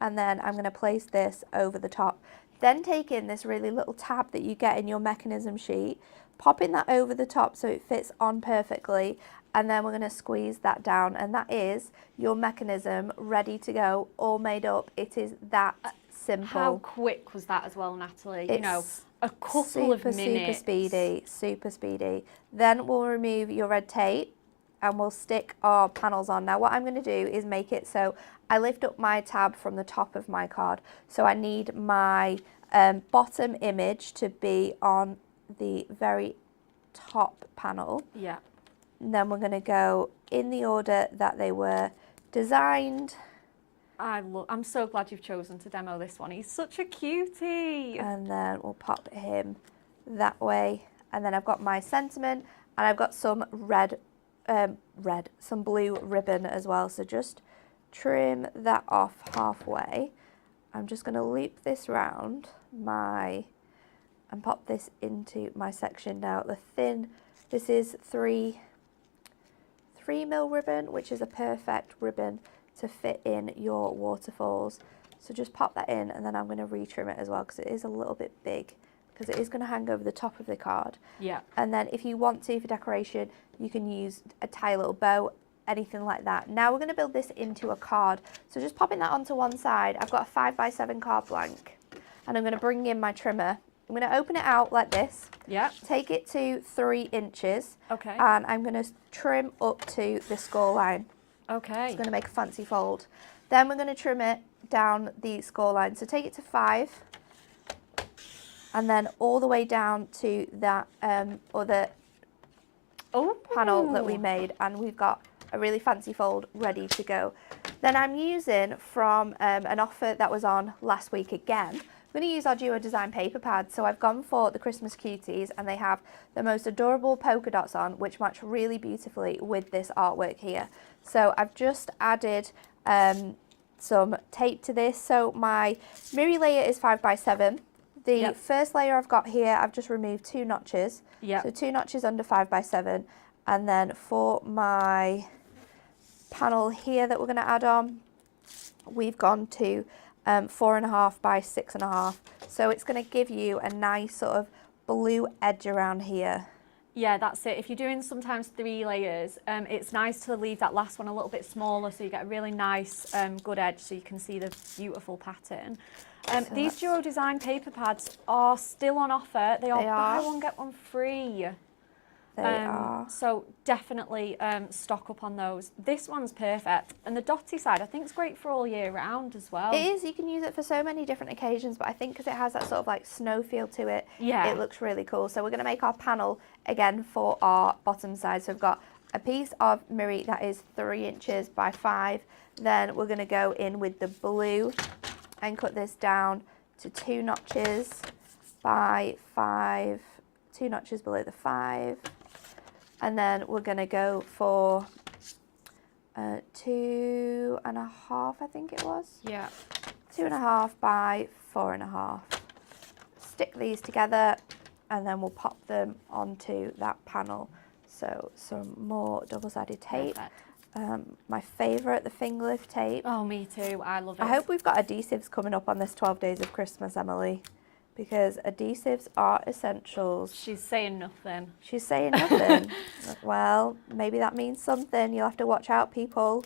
and then I'm going to place this over the top. Then taking this really little tab that you get in your mechanism sheet, popping that over the top so it fits on perfectly, and then we're going to squeeze that down, and that is your mechanism ready to go, all made up. It is that simple. How quick was that as well, Natalie? It's you know, a couple of minutes. Super speedy. Then we'll remove your red tape and we'll stick our panels on. Now what I'm going to do is make it so I lift up my tab from the top of my card. So I need my bottom image to be on the very top panel. Yeah. And then we're going to go in the order that they were designed. I'm so glad you've chosen to demo this one. He's such a cutie. And then we'll pop him that way. And then I've got my sentiment, and I've got some some blue ribbon as well. So just trim that off halfway. I'm just going to loop this round and pop this into my section now. This is 3mm ribbon, which is a perfect ribbon to fit in your waterfalls. So just pop that in, and then I'm going to retrim it as well because it is a little bit big, because it is going to hang over the top of the card. Yeah. And then if you want to, for decoration, you can use a tiny little bow, anything like that. Now we're going to build this into a card. So just popping that onto one side, I've got a 5x7 card blank, and I'm going to bring in my trimmer. I'm going to open it out like this. Yeah. Take it to 3 inches. Okay. And I'm going to trim up to the score line. Okay. It's going to make a fancy fold. Then we're going to trim it down the score line. So take it to 5, and then all the way down to that other panel that we made, and we've got a really fancy fold ready to go. Then I'm using from an offer that was on last week again. I'm going to use our Duo Design paper pads. So I've gone for the Christmas Cuties, and they have the most adorable polka dots on, which match really beautifully with this artwork here. So I've just added some tape to this. So my mirror layer is 5x7. The first layer I've got here, I've just removed 2 notches. Yeah. So 2 notches under 5x7. And then for my panel here that we're going to add on, we've gone to 4.5 by 6.5. So it's going to give you a nice sort of blue edge around here. Yeah, that's it. If you're doing sometimes 3 layers, it's nice to leave that last one a little bit smaller so you get a really nice good edge so you can see the beautiful pattern. These Duo Design paper pads are still on offer. They are buy one, get one free. They are. So definitely stock up on those. This one's perfect. And the dotty side, I think is great for all year round as well. It is. You can use it for so many different occasions, but I think because it has that sort of like snow feel to it, it looks really cool. So we're going to make our panel again for our bottom side. So we've got a piece of mirror that is 3 inches by 5. Then we're going to go in with the blue and cut this down to 2 notches by 5, 2 notches below the 5. And then we're going to go for 2.5, I think it was. Yeah. 2.5 by 4.5. Stick these together, and then we'll pop them onto that panel. So some more double-sided tape. Perfect. My favourite, the finger lift tape. Oh, me too. I love it. I hope we've got adhesives coming up on this 12 Days of Christmas, Emily, because adhesives are essentials. She's saying nothing. She's saying nothing. Well, maybe that means something. You'll have to watch out, people.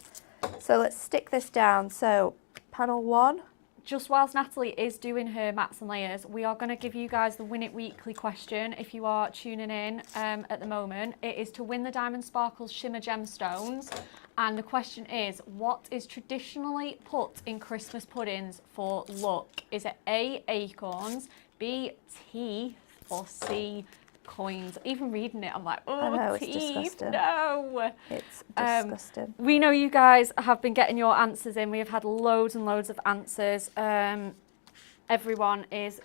So let's stick this down. So panel 1. Just whilst Natalie is doing her mats and layers, we are going to give you guys the Win It Weekly question. If you are tuning in at the moment, it is to win the Diamond Sparkles Shimmer Gemstones. And the question is, what is traditionally put in Christmas puddings for luck? Is it A, acorns, B, teeth, or C, coins? Even reading it, I'm like, oh, I know, teeth, it's disgusting. no. It's disgusting. We know you guys have been getting your answers in. We have had loads and loads of answers. Everyone is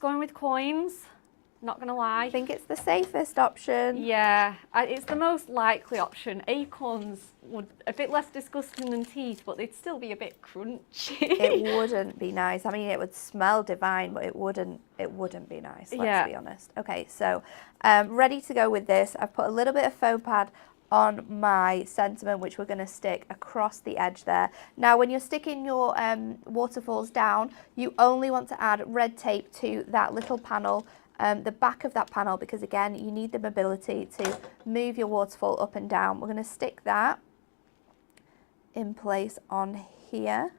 going with coins. Not gonna lie. I think it's the safest option. Yeah, it's the most likely option. Acorns would a bit less disgusting than teeth, but they'd still be a bit crunchy. It wouldn't be nice. I mean, it would smell divine, but it wouldn't be nice, let's be honest. Okay, so ready to go with this. I've put a little bit of foam pad on my sentiment, which we're going to stick across the edge there. Now, when you're sticking your waterfalls down, you only want to add red tape to that little panel, the back of that panel, because again, you need the mobility to move your waterfall up and down. We're going to stick that in place on here.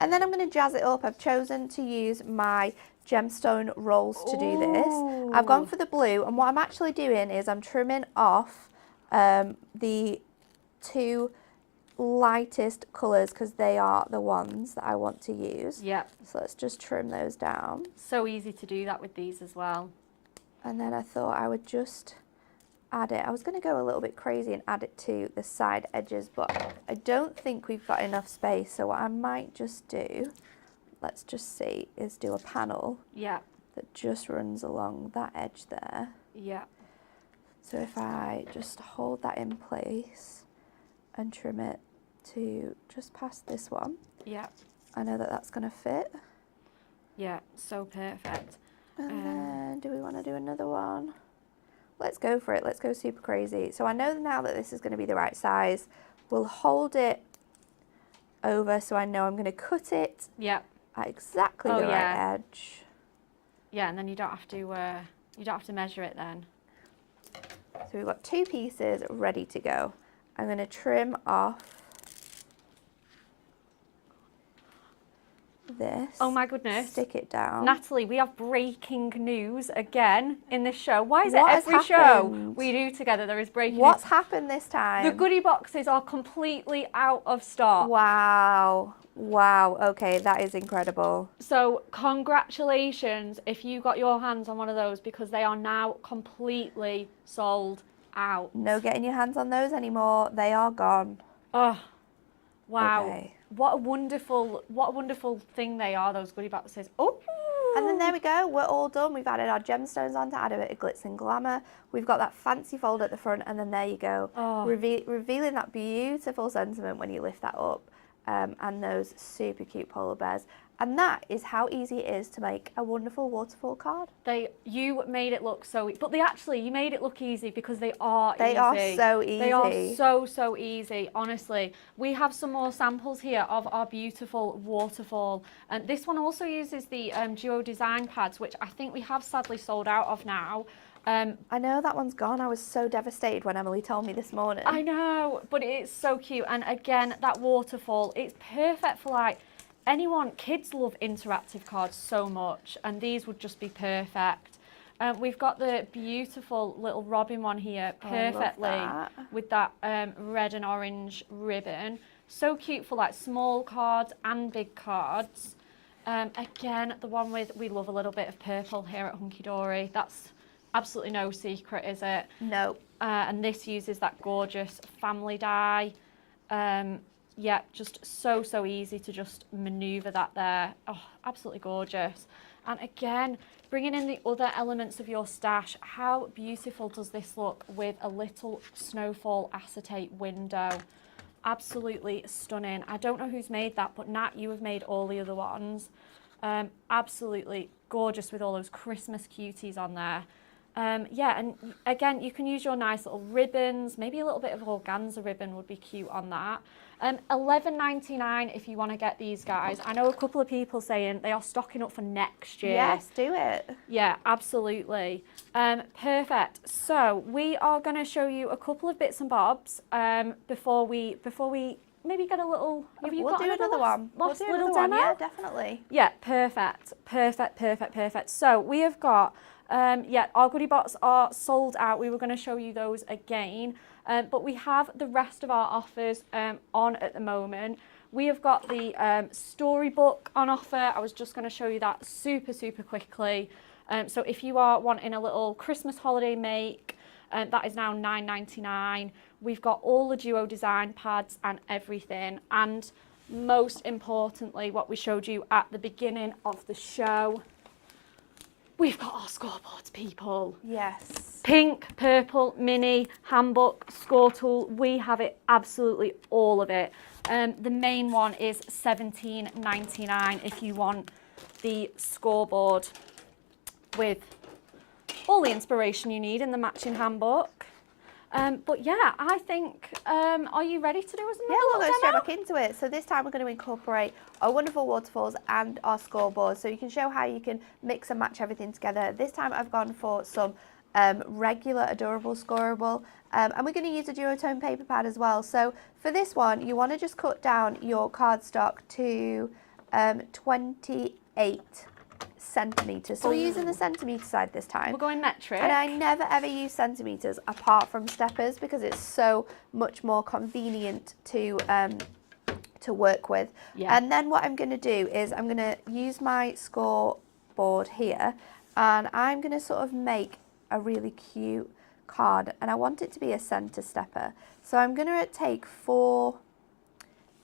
And then I'm going to jazz it up. I've chosen to use my gemstone rolls to do this. I've gone for the blue, and what I'm actually doing is I'm trimming off the two lightest colours because they are the ones that I want to use. Yep. So let's just trim those down. So easy to do that with these as well. And then I thought I would just add it. I was going to go a little bit crazy and add it to the side edges, but I don't think we've got enough space. So what I might just do, let's just see, is do a panel that just runs along that edge there. Yeah. So if I just hold that in place and trim it to just past this one, I know that that's going to fit. Yeah, so perfect. And then do we want to do another one? Let's go for it. Let's go super crazy. So I know now that this is going to be the right size. We'll hold it over so I know I'm going to cut it at exactly the right edge. Yeah, and then you don't have to measure it then. So we've got two pieces ready to go. I'm going to trim off this. Oh my goodness. Stick it down. Natalie, we have breaking news again in this show. Why is it What has every show happened? we do together there is breaking What's news? happened this time? The goodie boxes are completely out of stock. Wow. Wow. Okay, that is incredible. So congratulations if you got your hands on one of those because they are now completely sold out. No getting your hands on those anymore. They are gone. Oh, wow. Okay. What a wonderful thing they are, those goodie boxes. Oh. And then there we go, we're all done. We've added our gemstones on to add a bit of glitz and glamour. We've got that fancy fold at the front, and then there you go, revealing that beautiful sentiment when you lift that up, and those super cute polar bears. And that is how easy it is to make a wonderful waterfall card. You made it look so, but you made it look easy because they are easy. They are so easy. They are so easy, honestly. We have some more samples here of our beautiful waterfall. And this one also uses the Duo design pads, which I think we have sadly sold out of now. I know that one's gone. I was so devastated when Emily told me this morning. I know, but it's so cute. And again, that waterfall, it's perfect for like, kids love interactive cards so much, and these would just be perfect. We've got the beautiful little robin one here, perfectly with that red and orange ribbon. So cute for like small cards and big cards. Again, the one with, we love a little bit of purple here at Hunky Dory. That's absolutely no secret, is it? No. And this uses that gorgeous family die. Yeah, just so easy to just manoeuvre that there. Oh, absolutely gorgeous. And again, bringing in the other elements of your stash, how beautiful does this look with a little snowfall acetate window? Absolutely stunning. I don't know who's made that, but Nat, you have made all the other ones. Absolutely gorgeous with all those Christmas cuties on there. Yeah, and again, you can use your nice little ribbons. Maybe a little bit of organza ribbon would be cute on that. $11.99 if you want to get these, guys. I know a couple of people saying they are stocking up for next year. Yes, do it. Yeah, absolutely. Perfect. So we are going to show you a couple of bits and bobs before we maybe get a little. We'll do another one. Last We'll do little another demo. one. Yeah, definitely. Yeah, perfect. So we have got. Our goodie bots are sold out. We were going to show you those again, but we have the rest of our offers on at the moment. We have got the storybook on offer. I was just going to show you that super quickly. So if you are wanting a little Christmas holiday make, that is now $9.99. We've got all the Duo design pads and everything. And most importantly, what we showed you at the beginning of the show, we've got our scoreboards, people. Yes. Pink, purple, mini, handbook, score tool. We have it, absolutely all of it. The main one is $17.99 if you want the scoreboard with all the inspiration you need in the matching handbook. But yeah, I think, are you ready to do us Yeah, another we'll go little straight demo? back into it. So this time we're going to incorporate our wonderful waterfalls and our scoreboard, so you can show how you can mix and match everything together. This time I've gone for some regular adorable scorable, and we're going to use a duotone paper pad as well. So for this one, you want to just cut down your cardstock to 28 centimetres. So we're using the centimetre side this time. We're going metric. And I never ever use centimetres apart from steppers because it's so much more convenient to work with. Yeah. And then what I'm going to do is I'm going to use my scoreboard here, and I'm going to sort of make a really cute card, and I want it to be a centre stepper. So I'm going to take 4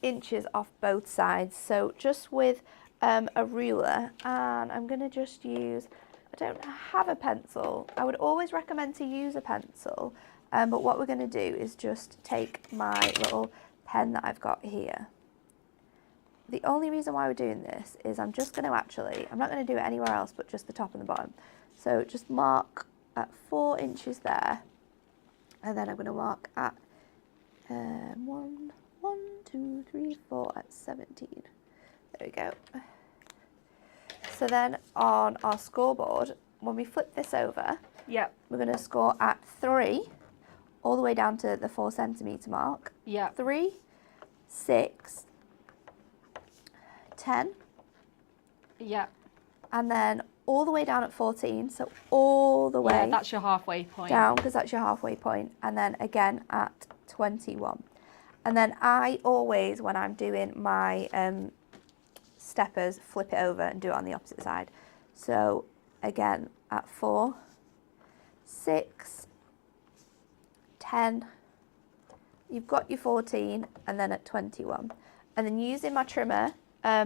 inches off both sides. So just with a ruler, and I'm going to just use, I don't have a pencil. I would always recommend to use a pencil, but what we're going to do is just take my little pen that I've got here. The only reason why we're doing this is I'm just going to I'm not going to do it anywhere else but just the top and the bottom. So just mark at 4 inches there, and then I'm going to mark at 1, 2, 3, 4 at 17. There we go. So then on our scoreboard, when we flip this over, Yep. we're going to score at 3, all the way down to the 4 centimetre mark. Yep. 3, 6, 10, Yep. and then all the way down at 14, so all the way Yeah, that's your halfway point. down, because that's your halfway point, and then again at 21. And then I always, when I'm doing my steppers, flip it over and do it on the opposite side. So again at 4, 6, 10, you've got your 14, and then at 21. And then using my trimmer,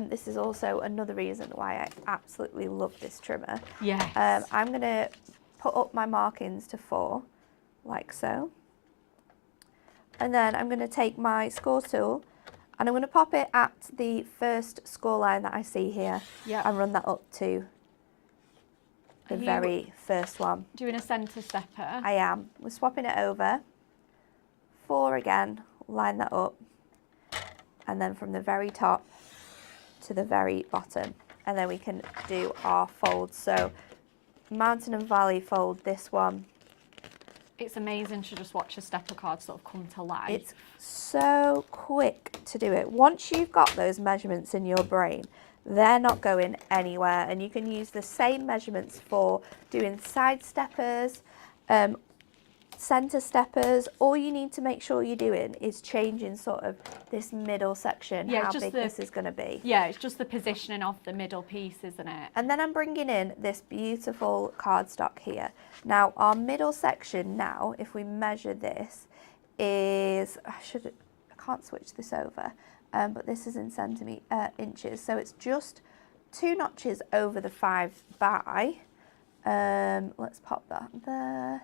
this is also another reason why I absolutely love this trimmer. Yes. I'm going to put up my markings to 4, like so. And then I'm going to take my score tool, and I'm going to pop it at the first score line that I see here, Yep. and run that up to the very first one. Doing a centre stepper. I am. We're swapping it over. 4 again, line that up, and then from the very top to the very bottom, and then we can do our folds. So mountain and valley fold, this one. It's amazing to just watch a stepper card sort of come to life. It's so quick to do it. Once you've got those measurements in your brain, they're not going anywhere, and you can use the same measurements for doing side steppers, centre steppers. All you need to make sure you're doing is changing sort of this middle section, Yeah, how just big this is going to be. Yeah, it's just the positioning of the middle piece, isn't it? And then I'm bringing in this beautiful cardstock here. Now our middle section now, if we measure this, is, I can't switch this over, but this is in inches. So it's just 2 notches over the 5 by, let's pop that there,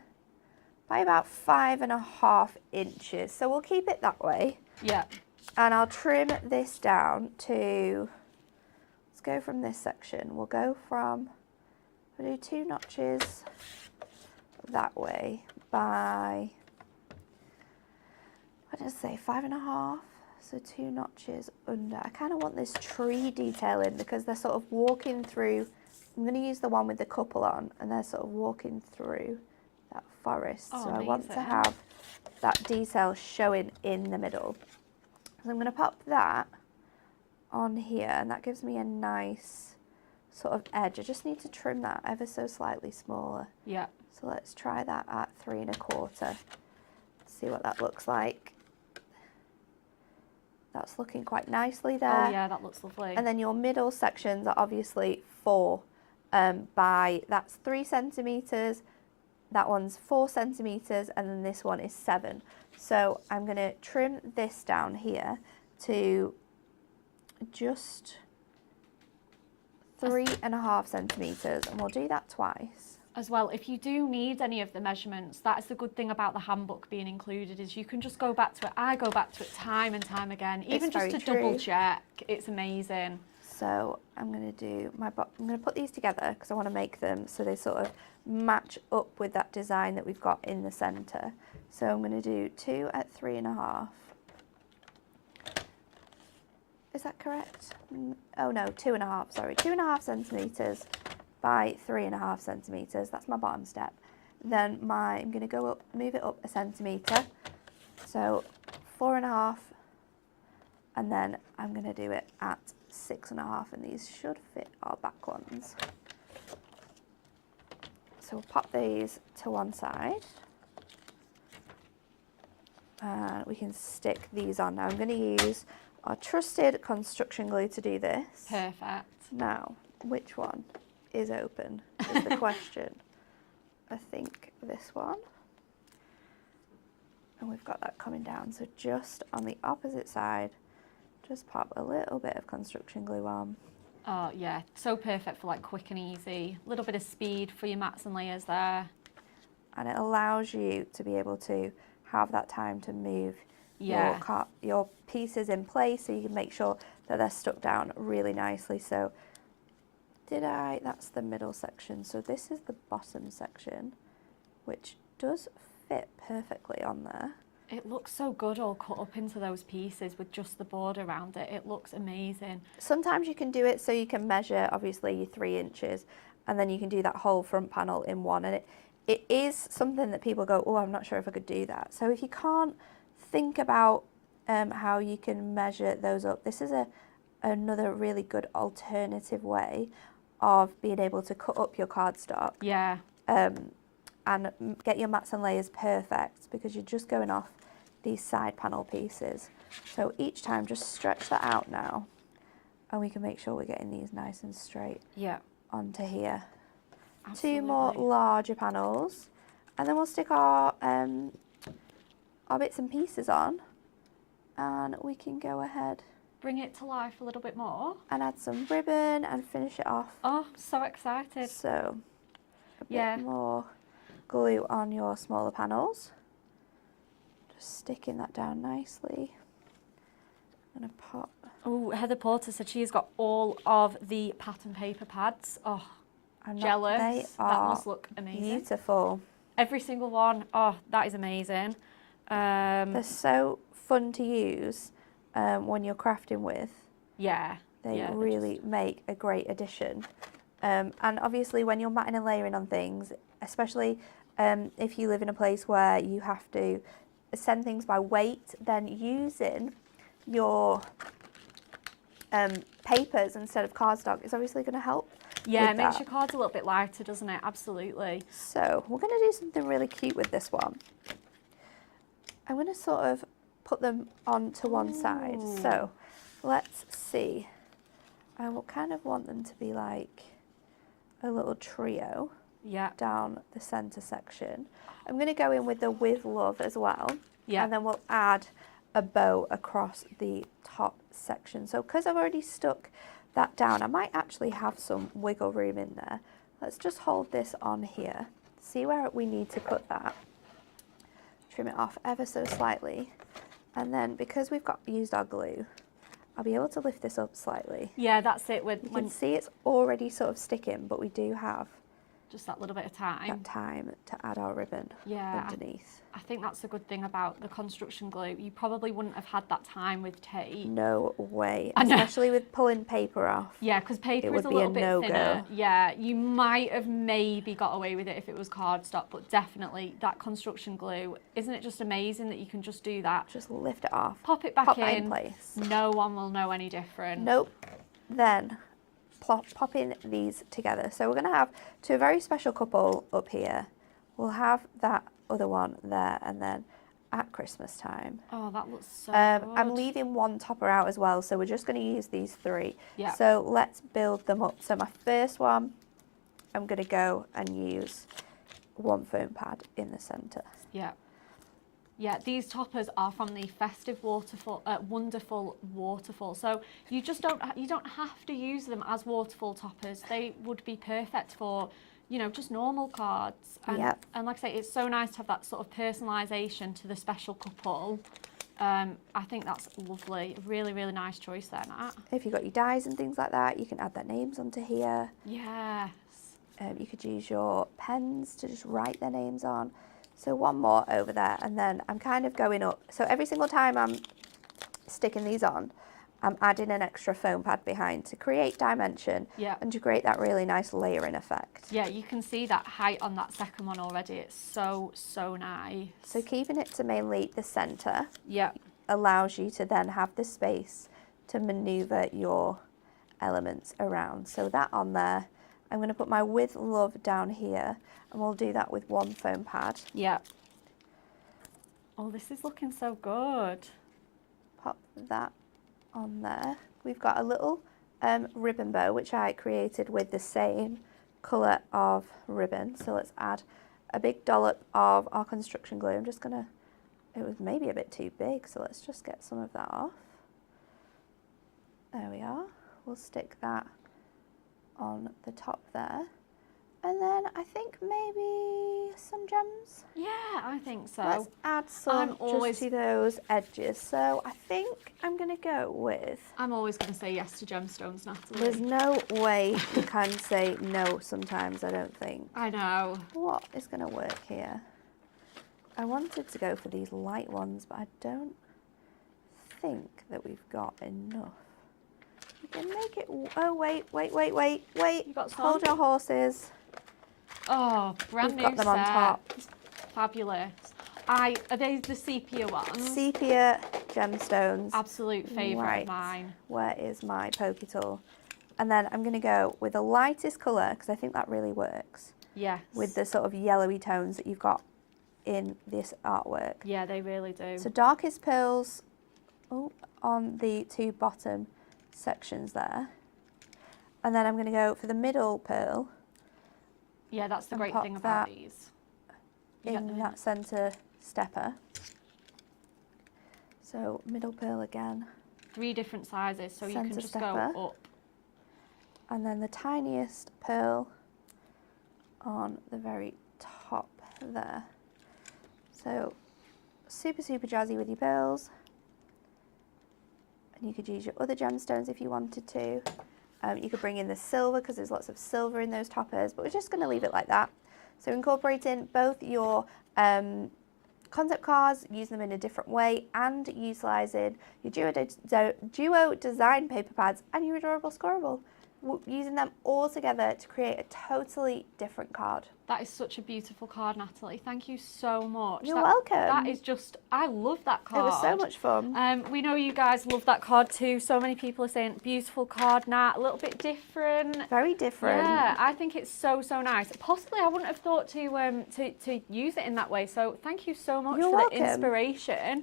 by about 5.5 inches. So we'll keep it that way. Yeah. And I'll trim this down to, let's go from this section. We'll go from, we'll do 2 notches that way by, what did I say, 5.5? So 2 notches under. I kind of want this tree detail in because they're sort of walking through. I'm going to use the one with the couple on, and they're sort of walking through that forest. Oh, so I want to amazing. have that detail showing in the middle. So I'm going to pop that on here, and that gives me a nice sort of edge. I just need to trim that ever so slightly smaller. Yeah. So let's try that at 3.25. See what that looks like. That's looking quite nicely there. Oh yeah, that looks lovely. And then your middle sections are obviously 4 by, that's 3 centimetres, that one's 4 centimetres, and then this one is 7. So I'm going to trim this down here to just 3.5 centimetres, and we'll do that twice. As well, if you do need any of the measurements, that's the good thing about the handbook being included, is you can just go back to it. I go back to it time and time again, even just to double check. It's amazing. So I'm going to put these together because I want to make them so they sort of match up with that design that we've got in the centre. So I'm going to do 2 at 3.5. Is that correct? Oh no, 2.5, sorry. 2.5 centimetres by 3.5 centimetres. That's my bottom step. Then I'm going to go up, move it up a centimetre. So 4.5, and then I'm going to do it at 6.5, and these should fit our back ones. So we'll pop these to one side. And we can stick these on. Now I'm going to use our trusted construction glue to do this. Perfect. Now, which one is open is the question. I think this one. And we've got that coming down. So just on the opposite side, just pop a little bit of construction glue on. Oh yeah, so perfect for like quick and easy. A little bit of speed for your mats and layers there. And it allows you to be able to have that time to move your pieces in place so you can make sure that they're stuck down really nicely. So that's the middle section. So this is the bottom section, which does fit perfectly on there. It looks so good all cut up into those pieces with just the border around it. It looks amazing. Sometimes you can do it so you can measure obviously your 3 inches, and then you can do that whole front panel in one. And it is something that people go, oh, I'm not sure if I could do that. So if you can't think about how you can measure those up, this is another really good alternative way of being able to cut up your cardstock. Yeah. And get your mats and layers perfect, because you're just going off these side panel pieces. So each time just stretch that out now, and we can make sure we're getting these nice and straight onto here. Absolutely. 2 more larger panels, and then we'll stick our bits and pieces on, and we can go ahead. Bring it to life a little bit more. And add some ribbon and finish it off. Oh, so excited. So a bit more glue on your smaller panels. Just sticking that down nicely. I'm going to pop. Oh, Heather Porter said she's got all of the pattern paper pads. Oh, I'm jealous. They are that must look amazing. Beautiful. Every single one. Oh, that is amazing. They're so fun to use when you're crafting with. Yeah. They really make a great addition. And obviously when you're matting and layering on things, especially if you live in a place where you have to send things by weight, then using your papers instead of cardstock is obviously going to help. Yeah, it makes your cards a little bit lighter, doesn't it? Absolutely. So we're going to do something really cute with this one. I'm going to sort of put them onto one side. So let's see. I will kind of want them to be like a little trio down the centre section. I'm going to go in with the With Love as well. Yeah. And then we'll add a bow across the top section. So because I've already stuck that down, I might actually have some wiggle room in there. Let's just hold this on here. See where we need to put that. Trim it off ever so slightly. And then because we've used our glue, I'll be able to lift this up slightly. Yeah, that's it. You can see it's already sort of sticking, but we do have just that little bit of time. That time to add our ribbon underneath. I think that's a good thing about the construction glue. You probably wouldn't have had that time with tape. No way. Especially with pulling paper off. Yeah, because paper is a little bit thinner. Yeah, you might have maybe got away with it if it was cardstock, but definitely that construction glue, isn't it just amazing that you can just do that? Just lift it off. Pop it back in place. No one will know any different. Nope. Then popping these together. So we're going to have to a very special couple up here. We'll have that other one there, and then at Christmas time. Oh, that looks so good. I'm leaving one topper out as well, so we're just going to use these 3. Yeah. So let's build them up. So my first one, I'm going to go and use one foam pad in the centre. Yeah. Yeah, these toppers are from the Festive Wonderful Waterfall. So you don't have to use them as waterfall toppers. They would be perfect for, you know, just normal cards. And like I say, it's so nice to have that sort of personalisation to the special couple. I think that's lovely. Really, really nice choice there, Nat. If you've got your dies and things like that, you can add their names onto here. Yes. You could use your pens to just write their names on. So one more over there, and then I'm kind of going up. So every single time I'm sticking these on, I'm adding an extra foam pad behind to create dimension and to create that really nice layering effect. Yeah, you can see that height on that second one already. It's so, so nice. So keeping it to mainly the centre Yeah. allows you to then have the space to manoeuvre your elements around. So that on there, I'm going to put my with love down here, and we'll do that with one foam pad. Yeah. Oh, this is looking so good. Pop that on there. We've got a little ribbon bow which I created with the same colour of ribbon. So let's add a big dollop of our construction glue. I'm just gonna, it was maybe a bit too big, so let's just get some of that off. There we are. We'll stick that on the top there. And then I think maybe some gems. Yeah, I think so. Let's add some just to those edges. So I think I'm going to go with... I'm always going to say yes to gemstones, Natalie. There's no way you can say no sometimes, I don't think. I know. What is going to work here? I wanted to go for these light ones, but I don't think that we've got enough. We can make it... Oh, wait. You got some? Hold your horses. Oh, brand We've new got them on top. Fabulous. Are they the sepia ones? Sepia gemstones. Absolute favourite of mine. Where is my pokey tool? And then I'm going to go with the lightest colour, because I think that really works. Yes. With the sort of yellowy tones that you've got in this artwork. Yeah, they really do. So darkest pearls on the two bottom sections there. And then I'm going to go for the middle pearl. Yeah, that's the great thing about these. In that centre stepper. So middle pearl again. 3 different sizes, so you can just stepper. go up. And then the tiniest pearl on the very top there. So super, super jazzy with your pearls. And you could use your other gemstones if you wanted to. You could bring in the silver because there's lots of silver in those toppers, but we're just going to leave it like that. So incorporating both your concept cards, use them in a different way, and utilising your duo design paper pads and your adorable scorable. Using them all together to create a totally different card. That is such a beautiful card, Natalie. Thank you so much. You're welcome. That is just, I love that card. It was so much fun. We know you guys love that card too. So many people are saying, beautiful card, Nat, a little bit different. Very different. Yeah, I think it's so, so nice. Possibly I wouldn't have thought to use it in that way. So thank you so much You're for welcome. the inspiration.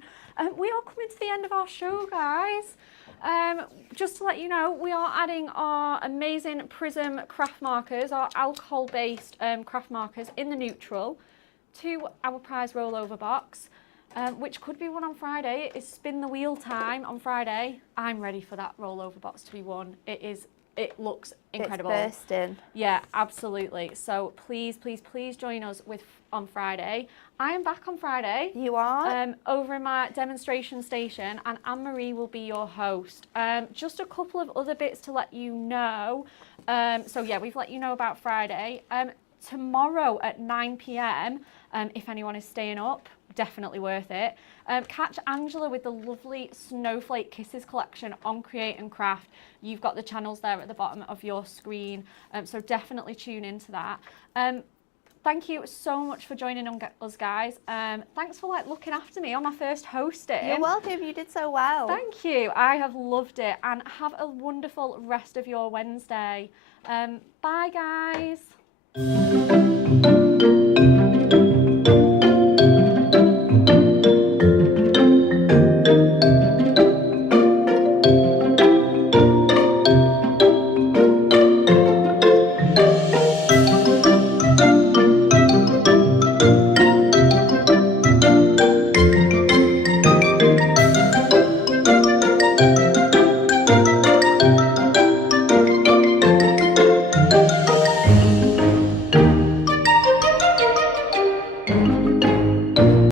We are coming to the end of our show, guys. Just to let you know, we are adding our amazing Prism craft markers, our alcohol-based craft markers in the neutral to our prize rollover box, which could be won on Friday. It's spin the wheel time on Friday. I'm ready for that rollover box to be won. It looks incredible. It's bursting. Yeah, absolutely. So please, please, please join us on Friday. I am back on Friday. You are? Over in my demonstration station, and Anne-Marie will be your host. Just a couple of other bits to let you know. So yeah, we've let you know about Friday. Tomorrow at 9 p.m, if anyone is staying up, definitely worth it. Catch Angela with the lovely Snowflake Kisses collection on Create and Craft. You've got the channels there at the bottom of your screen, so definitely tune into that. Thank you so much for joining us, guys. Thanks for looking after me on my first hosting. You're welcome. You did so well. Thank you. I have loved it, and have a wonderful rest of your Wednesday. Bye, guys.